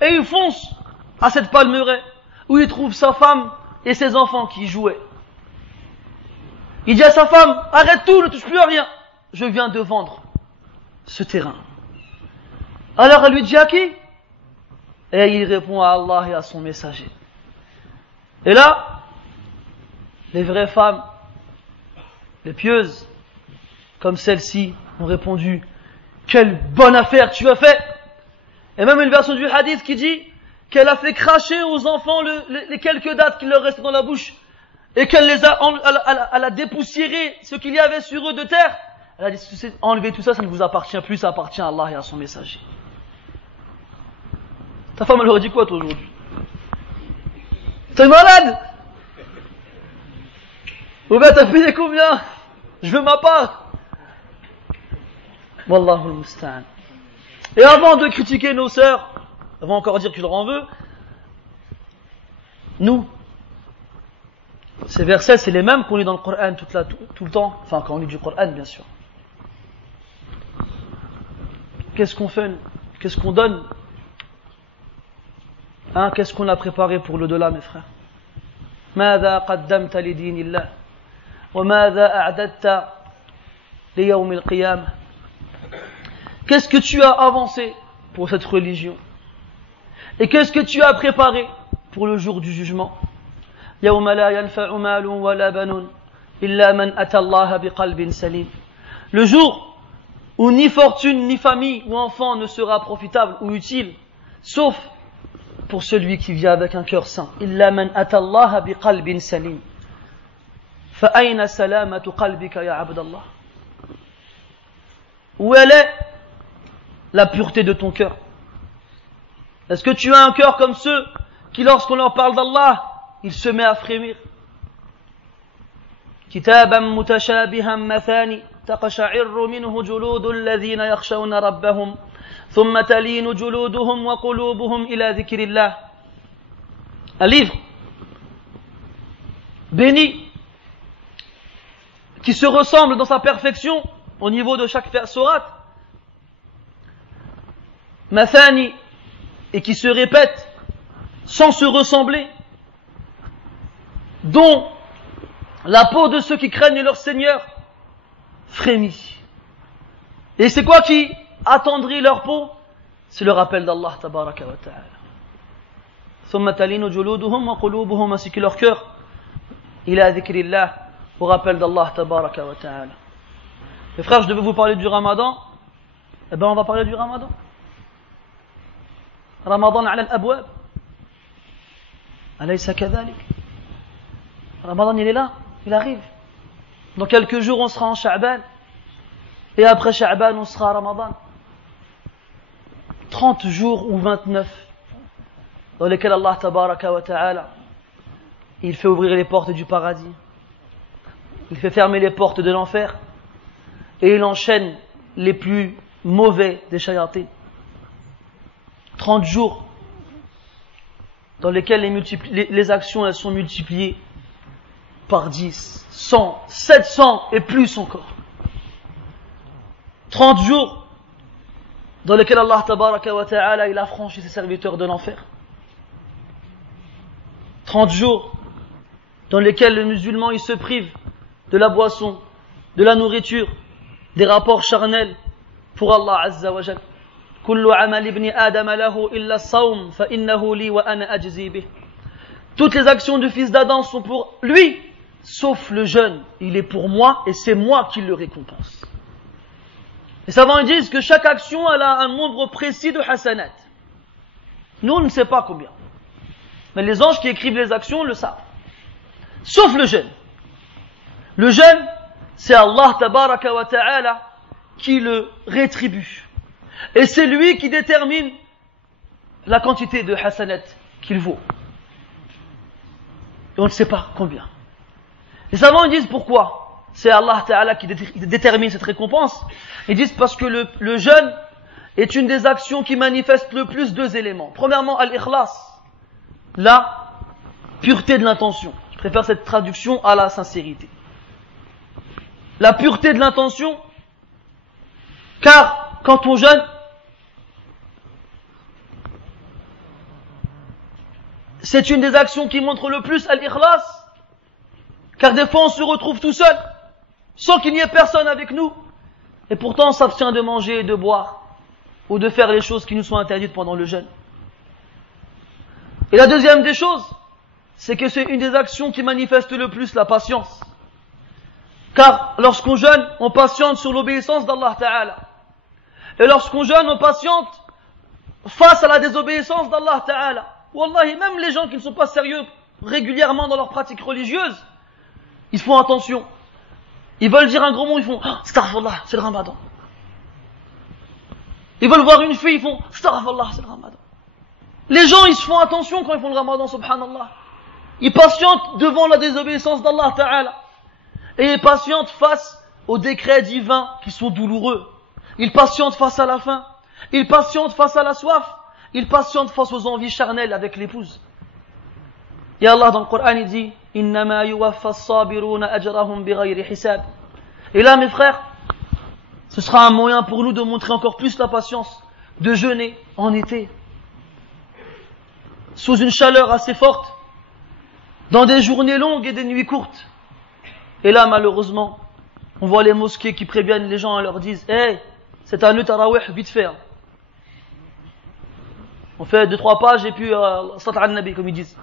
et il fonce à cette palmeraie où il trouve sa femme et ses enfants qui jouaient. Il dit à sa femme, arrête tout, ne touche plus à rien. Je viens de vendre ce terrain. Alors elle lui dit à qui? Et il répond à Allah et à son messager. Et là, les vraies femmes, les pieuses, comme celle-ci, ont répondu, quelle bonne affaire tu as fait. Et même une version du hadith qui dit qu'elle a fait cracher aux enfants les quelques dattes qui leur restaient dans la bouche et qu'elle elle a dépoussiéré ce qu'il y avait sur eux de terre. Elle a dit, enlevez tout ça, ça ne vous appartient plus, ça appartient à Allah et à son messager. Ta femme elle aurait dit quoi toi aujourd'hui? T'es malade? Ou bien t'as payé combien? Je veux ma part. Wallahu al-musta'an. Et avant de critiquer nos sœurs, avant encore dire que je leur en veux, nous, ces versets, c'est les mêmes qu'on lit dans le Coran tout le temps, enfin quand on lit du Coran bien sûr. Qu'est-ce qu'on fait? Qu'est-ce qu'on donne? Hein, qu'est-ce qu'on a préparé pour l'au-delà, mes frères? ماذا قدمت لدين الله وماذا أعددت ليوم القيامة. Qu'est-ce que tu as avancé pour cette religion? Et qu'est-ce que tu as préparé pour le jour du jugement? يوم لا ينفع مال ولا بنون إلا من أتى الله بقلب سليم. Le jour où ni fortune, ni famille ou enfant ne sera profitable ou utile, sauf pour celui qui vient avec un cœur saint. إلا من أتى الله بقلب سليم. فأين سلامة قلبك يا عبد الله? Où elle est la pureté de ton cœur? Est-ce que tu as un cœur comme ceux qui, lorsqu'on leur parle d'Allah, il se met à frémir? كتابا متشابها مثاني تقشعر منه جلود الذين يخشون ربهم ثم تلين جلودهم وقلوبهم إلى ذكر الله. Un livre béni qui se ressemble dans sa perfection au niveau de chaque sourate, Mathani, et qui se répète sans se ressembler, dont la peau de ceux qui craignent leur Seigneur frémit. Et c'est quoi qui attendrit leur peau? C'est le rappel d'Allah tabaraka wa ta'ala. ثم تلين جلودهم وقلوبهم, ainsi que leur cœur, إلى ذكر الله, au rappel d'Allah tabaraka wa ta'ala. Mes frères, je devais vous parler du Ramadan. Eh bien, on va parler du Ramadan. Ramadan ala al-abwab. Alaysa kadhalik. Ramadan, il est là, il arrive. Dans quelques jours, on sera en Sha'ban. Et après Sha'ban, on sera à Ramadan. 30 jours ou 29, dans lesquels Allah tabaraka wa ta'ala, il fait ouvrir les portes du paradis. Il fait fermer les portes de l'enfer. Et il enchaîne les plus mauvais des shayatés. 30 jours dans lesquels les actions elles sont multipliées par 10, 100, 700 et plus encore. 30 jours dans lesquels Allah tabaraka wa ta'ala il a franchi ses serviteurs de l'enfer. 30 jours dans lesquels le musulman il se prive de la boisson, de la nourriture, des rapports charnels pour Allah Azza wa Jal. Kullu amal ibn Adam lahu illa as-sawm fa innahu li wa ana ajzi bih. Toutes les actions du fils d'Adam sont pour lui, sauf le jeûne. Il est pour moi et c'est moi qui le récompense. Les savants disent que chaque action elle a un nombre précis de hasanat. Nous on ne sait pas combien. Mais les anges qui écrivent les actions le savent. Sauf le jeûne. Le jeûne, c'est Allah tabaraka wa ta'ala qui le rétribue. Et c'est lui qui détermine la quantité de hasanat qu'il vaut. Et on ne sait pas combien. Les savants disent pourquoi? C'est Allah ta'ala qui détermine cette récompense. Ils disent parce que le jeûne est une des actions qui manifeste le plus deux éléments. Premièrement, al-ikhlas, la pureté de l'intention. Je préfère cette traduction à la sincérité. La pureté de l'intention, car quand on jeûne, c'est une des actions qui montre le plus al-ikhlas, car des fois on se retrouve tout seul, sans qu'il n'y ait personne avec nous, et pourtant on s'abstient de manger et de boire, ou de faire les choses qui nous sont interdites pendant le jeûne. Et la deuxième des choses, c'est que c'est une des actions qui manifeste le plus la patience. Car lorsqu'on jeûne, on patiente sur l'obéissance d'Allah Ta'ala. Et lorsqu'on jeûne, on patiente face à la désobéissance d'Allah Ta'ala. Wallahi, même les gens qui ne sont pas sérieux régulièrement dans leurs pratiques religieuses, ils font attention. Ils veulent dire un gros mot, ils font Astaghfirullah, c'est le Ramadan. Ils veulent voir une fille, ils font Astaghfirullah, c'est le Ramadan. Les gens, ils se font attention quand ils font le Ramadan, subhanallah. Ils patientent devant la désobéissance d'Allah Ta'ala. Et ils patientent face aux décrets divins qui sont douloureux. Ils patientent face à la faim. Ils patientent face à la soif. Ils patientent face aux envies charnelles avec l'épouse. Et Allah dans le Coran il dit Innama yuwaffa as-sabiruna ajrahum bighayri hisab. Et là mes frères, ce sera un moyen pour nous de montrer encore plus la patience, de jeûner en été, sous une chaleur assez forte, dans des journées longues et des nuits courtes. Et là, malheureusement, on voit les mosquées qui préviennent les gens et leur disent hey, c'est un tarawih vite fait. Hein. On fait 2-3 pages et puis Salat al-Nabi, comme ils disent.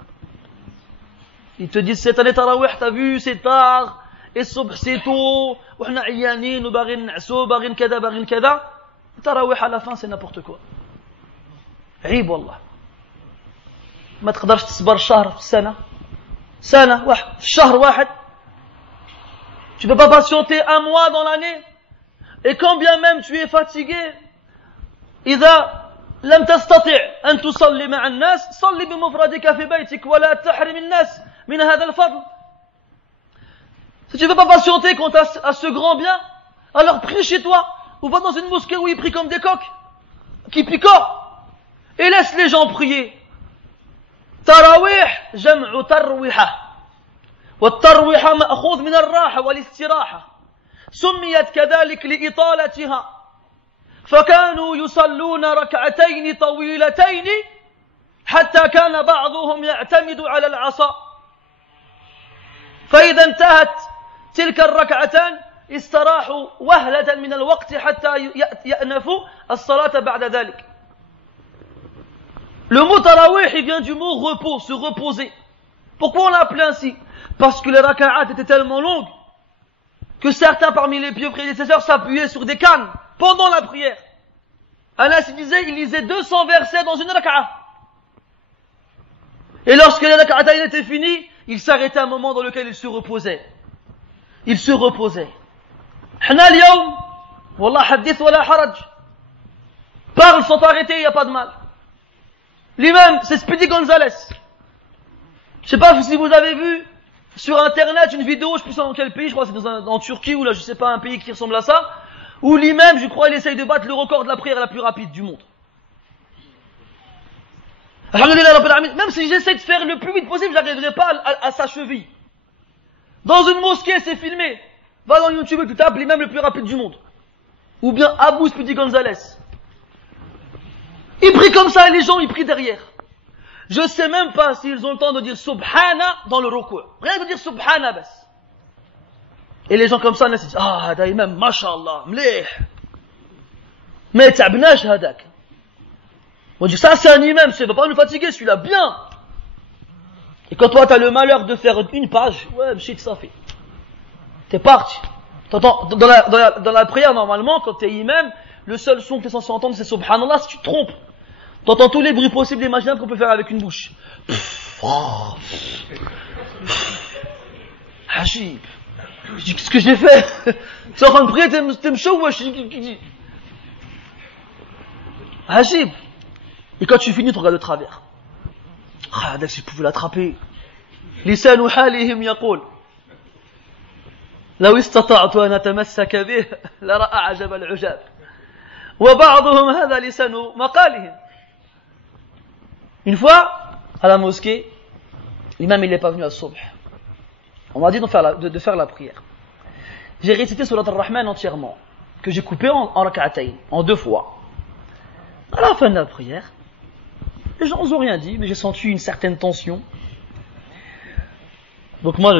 Ils te disent cette année tarawih, t'as vu, c'est tard, et subh c'est tôt, وحنا عيانين وباغيين نعسو باغيين كذا باغيين كذا. Tarawih à la fin c'est n'importe quoi. عيب والله. ما تقدرش تصبر شهر في السنة. سنة واحد في شهر واحد. Tu peux pas patienter un mois dans l'année. Et quand bien même tu es fatigué, إذا لم تستطع أن تصلي مع الناس صلي بمفردك في بيتك ولا تحرم الناس من هذا الفضل. Si tu ne veux pas patienter quant à ce grand bien, alors prie chez toi, ou va dans une mosquée où ils prient comme des coqs, qui picorent, et laisse les gens prier. تراويح جمع ترويحة والترويحة مأخوذ من الراحة والاستراحة سميت كذلك لإطالتها فكانوا يصلون ركعتين طويلتين حتى كان بعضهم يعتمد على العصا فإذا انتهت تلك الركعتان استراحوا وهلة من الوقت حتى يأنفوا الصلاة بعد ذلك. Le mot tarawih il vient du mot repos, se reposer. Pourquoi on l'a appelé ainsi? Parce que les raka'at étaient tellement longues que certains parmi les pieux prédécesseurs s'appuyaient sur des cannes pendant la prière. Anas il lisait 200 versets dans une raka'a. Et lorsque les raka'at étaient finis, il s'arrêtait un moment dans lequel il se reposait. Il se reposait. Hna al-yawm, wallah hadith wala haraj. Parle sans t'arrêter, il n'y a pas de mal. L'imam, c'est Speedy Gonzalez. Je sais pas si vous avez vu sur internet une vidéo, je sais plus dans quel pays, je crois que c'est en Turquie ou là, je sais pas, un pays qui ressemble à ça, où l'imam, je crois, il essaye de battre le record de la prière la plus rapide du monde. Alhamdulillah Rabbil Alamin, même si j'essaie de faire le plus vite possible, j'arriverai pas à sa cheville. Dans une mosquée, c'est filmé. Va dans YouTube et tu tapes l'imam le plus rapide du monde. Ou bien Abu Speedy Gonzalez. Il prie comme ça et les gens, ils prient derrière. Je sais même pas s'ils ont le temps de dire Subhana dans le ruku'. Rien de dire Subhana bas. Et les gens comme ça, ils disent, ah, hada imam, mashallah, mlih. Mais ta'bnash hadak. On dit, ça c'est un imam, ça va pas nous fatiguer, celui-là, bien. Et quand toi t'as le malheur de faire une page, ouais, mchit, ça fait. T'es parti. T'entends, dans la prière, normalement, quand t'es imam, le seul son que t'es censé entendre, c'est Subhanallah, si tu te trompes. T'entends tous les bruits possibles et imaginables qu'on peut faire avec une bouche. Hachib. Je dis, qu'est-ce que j'ai fait? Tu es en train de prier, t'es chaud, ouais, je dis. Hachib. Et quand tu finis, tu regardes de travers. Ah, dès que si je pouvais l'attraper. لسان حالهم يقول لو استطعت أن أتمسك به لرأى عجب العجاب وبعضهم هذا لسان مقالهم. Une fois, à la mosquée, l'imam il n'est pas venu à Subh. On m'a dit de faire la prière. J'ai récité Surat al-Rahman entièrement, que j'ai coupé en rak'atayn, en 2 fois. À la fin de la prière, les gens n'ont rien dit, mais j'ai senti une certaine tension. Donc moi,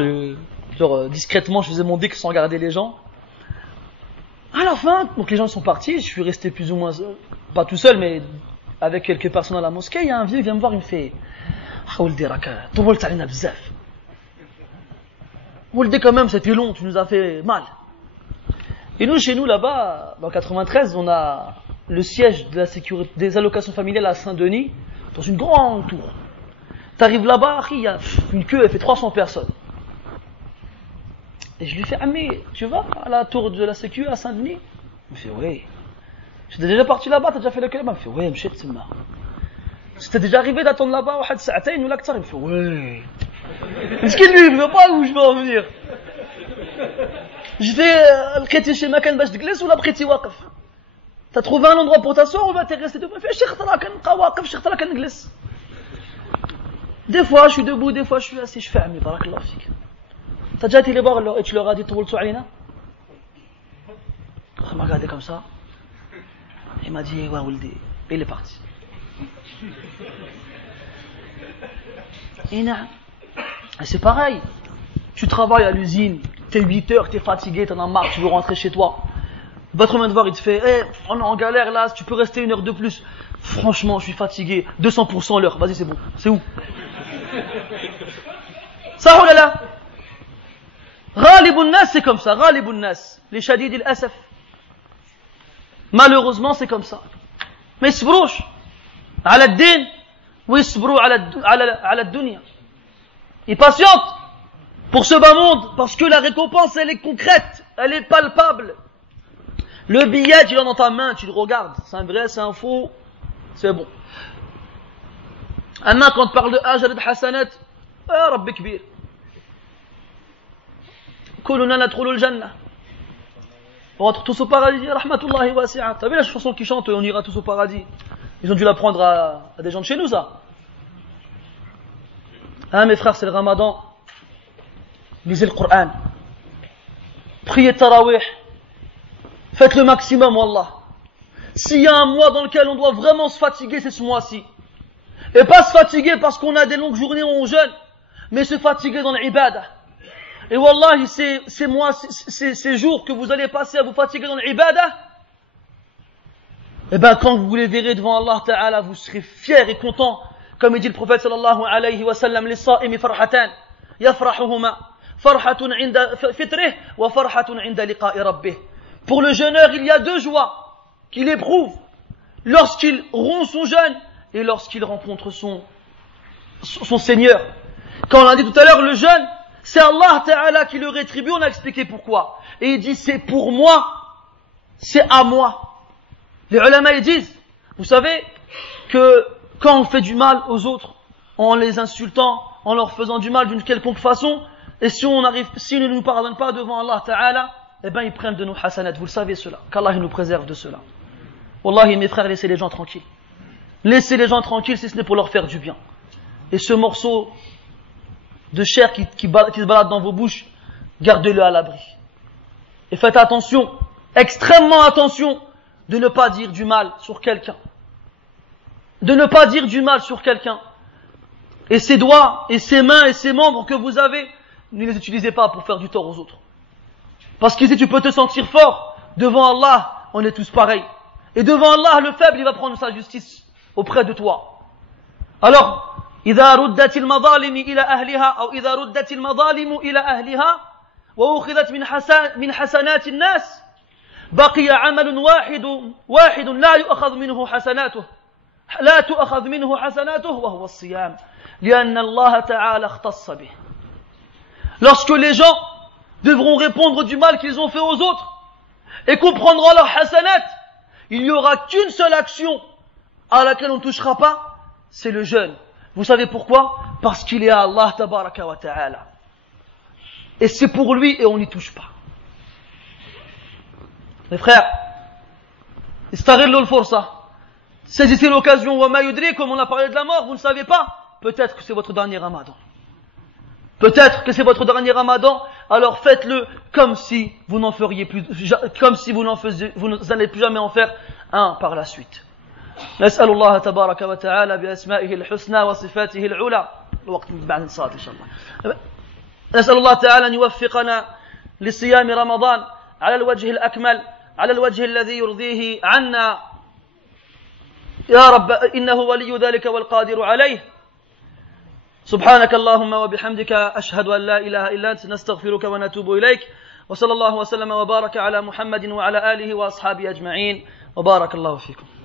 discrètement, je faisais mon dick sans regarder les gens. À la fin, donc les gens sont partis, je suis resté plus ou moins, pas tout seul, mais avec quelques personnes à la mosquée. Il y a un vieux qui vient me voir, il me fait Wolde quand même, c'était long, tu nous as fait mal. Et nous, chez nous, là-bas, dans 93, on a le siège de la sécurité, des allocations familiales à Saint-Denis, dans une grande tour. T'arrives là-bas, il y a une queue, elle fait 300 personnes. Et je lui fais, ah mais, tu vas à la tour de la sécu à Saint-Denis? Il me fait, oui. J'étais déjà parti là-bas, t'as déjà fait le calme? Il me fait, oui, m'chit, c'est marrant. C'était déjà arrivé d'attendre là-bas, واحد ساعتين ولا أكثر? Il me fait, oui. Est-ce qu'il lui, il ne veut pas où je vais en venir? Je fais, لقيتي شي مكان باش تجلس ولا بقيتي واقف؟ T'as trouvé un endroit pour t'asseoir ou t'es resté debout? Il fait, شيخ ترى كنبقى واقف, شيخ ترى كنجلس. Des fois je suis debout, des fois je suis assis, je fais, ami, barakallah fik. T'as déjà été les voir et tu leur as dit, طولتوا علينا? Il m'a regardé comme ça. Il m'a dit, ouais, Woldi. Et il est parti. Et c'est pareil. Tu travailles à l'usine, t'es 8 heures, t'es fatigué, t'en as marre, tu veux rentrer chez toi. Le patron vient te voir, il te fait, hey, on est en galère là, tu peux rester 1 heure de plus. Franchement, je suis fatigué, 200% l'heure, vas-y, c'est bon. C'est où? Ça ou là là? Ghalibun nas, c'est comme ça. Ghalibun nas. Les shadid al-asaf. Malheureusement, c'est comme ça. Mais يصبروش على الدين ويصبروا على الدنيا. Ils patientent pour ce bas monde parce que la récompense, elle est concrète, elle est palpable. Le billet, tu l'as dans ta main, tu le regardes. C'est un vrai, c'est un faux, c'est bon. Maintenant, quand on parle de ajr de hasanat, ah, Rabbi kbir. Kuluna nadkhulu al-jannah. On rentre tous au paradis, rahmatullahi wasi'a. T'as vu la chanson qui chante, on ira tous au paradis? Ils ont dû l'apprendre à des gens de chez nous, ça. Hein, mes frères, c'est le ramadan. Lisez le Coran. Priez tarawih. Faites le maximum, wallah. S'il y a un mois dans lequel on doit vraiment se fatiguer, c'est ce mois-ci. Et pas se fatiguer parce qu'on a des longues journées où on jeûne, mais se fatiguer dans l'ibadah. Et wallahi, ces jours que vous allez passer à vous fatiguer dans l'ibadah, eh ben, quand vous les verrez devant Allah Ta'ala, vous serez fiers et contents. Comme il dit le prophète sallallahu alayhi wa sallam, les sa'imi farhatan, yafrahuhuma, farhatun inda fitrih, wa farhatun inda liqa'i rabbih. Pour le jeûneur, il y a deux joies qu'il éprouve lorsqu'il rompt son jeûne et lorsqu'il rencontre son Seigneur. Quand on a dit tout à l'heure, le jeûne, c'est Allah Ta'ala qui le rétribue, on a expliqué pourquoi. Et il dit, c'est pour moi, c'est à moi. Les ulama, ils disent, vous savez, que quand on fait du mal aux autres, en les insultant, en leur faisant du mal d'une quelconque façon, et s'ils ne nous pardonnent pas devant Allah Ta'ala, eh ben, ils prennent de nos hasanat. Vous le savez cela. Qu'Allah nous préserve de cela. Wallahi, mes frères, laissez les gens tranquilles. Laissez les gens tranquilles si ce n'est pour leur faire du bien. Et ce morceau de chair qui se balade dans vos bouches, gardez-le à l'abri. Et faites attention, extrêmement attention, de ne pas dire du mal sur quelqu'un. De ne pas dire du mal sur quelqu'un. Et ses doigts, et ses mains, et ses membres que vous avez, ne les utilisez pas pour faire du tort aux autres. Parce qu'ici tu peux te sentir fort, devant Allah, on est tous pareils. Et devant Allah, le faible, il va prendre sa justice auprès de toi. Alors, إذا ردت المظالم إلى أهلها أو إذا ردت المظالم إلى أهلها وأخذت من حسنات الناس بقي عمل واحد لا يؤخذ منه حسناته وهو الصيام لأن الله تعالى اختص به. Lorsque les gens devront répondre du mal qu'ils ont fait aux autres et qu'on prendra leur hasanat, il n'y aura qu'une seule action à laquelle on ne touchera pas, c'est le jeûne. Vous savez pourquoi? Parce qu'il est à Allah tabaraka wa ta'ala. Et c'est pour lui et on n'y touche pas. Mes frères, istaghilu al-fursa. Saisissez l'occasion. Wa ma yudri, comme on a parlé de la mort, vous ne savez pas. Peut-être que c'est votre dernier ramadan. Peut-être que c'est votre dernier ramadan. Alors faites-le comme si vous n'en feriez plus, comme si vous n'allez plus jamais en faire un par la suite. نسأل الله تبارك وتعالى بأسمائه الحسنى وصفاته العلى الوقت بعد الصلاة إن شاء الله نسأل الله تعالى أن يوفقنا لصيام رمضان على الوجه الأكمل على الوجه الذي يرضيه عنا يا رب إنه ولي ذلك والقادر عليه سبحانك اللهم وبحمدك أشهد أن لا إله إلا أنت نستغفرك ونتوب إليك وصلى الله وسلم وبارك على محمد وعلى آله وأصحابه أجمعين وبارك الله فيكم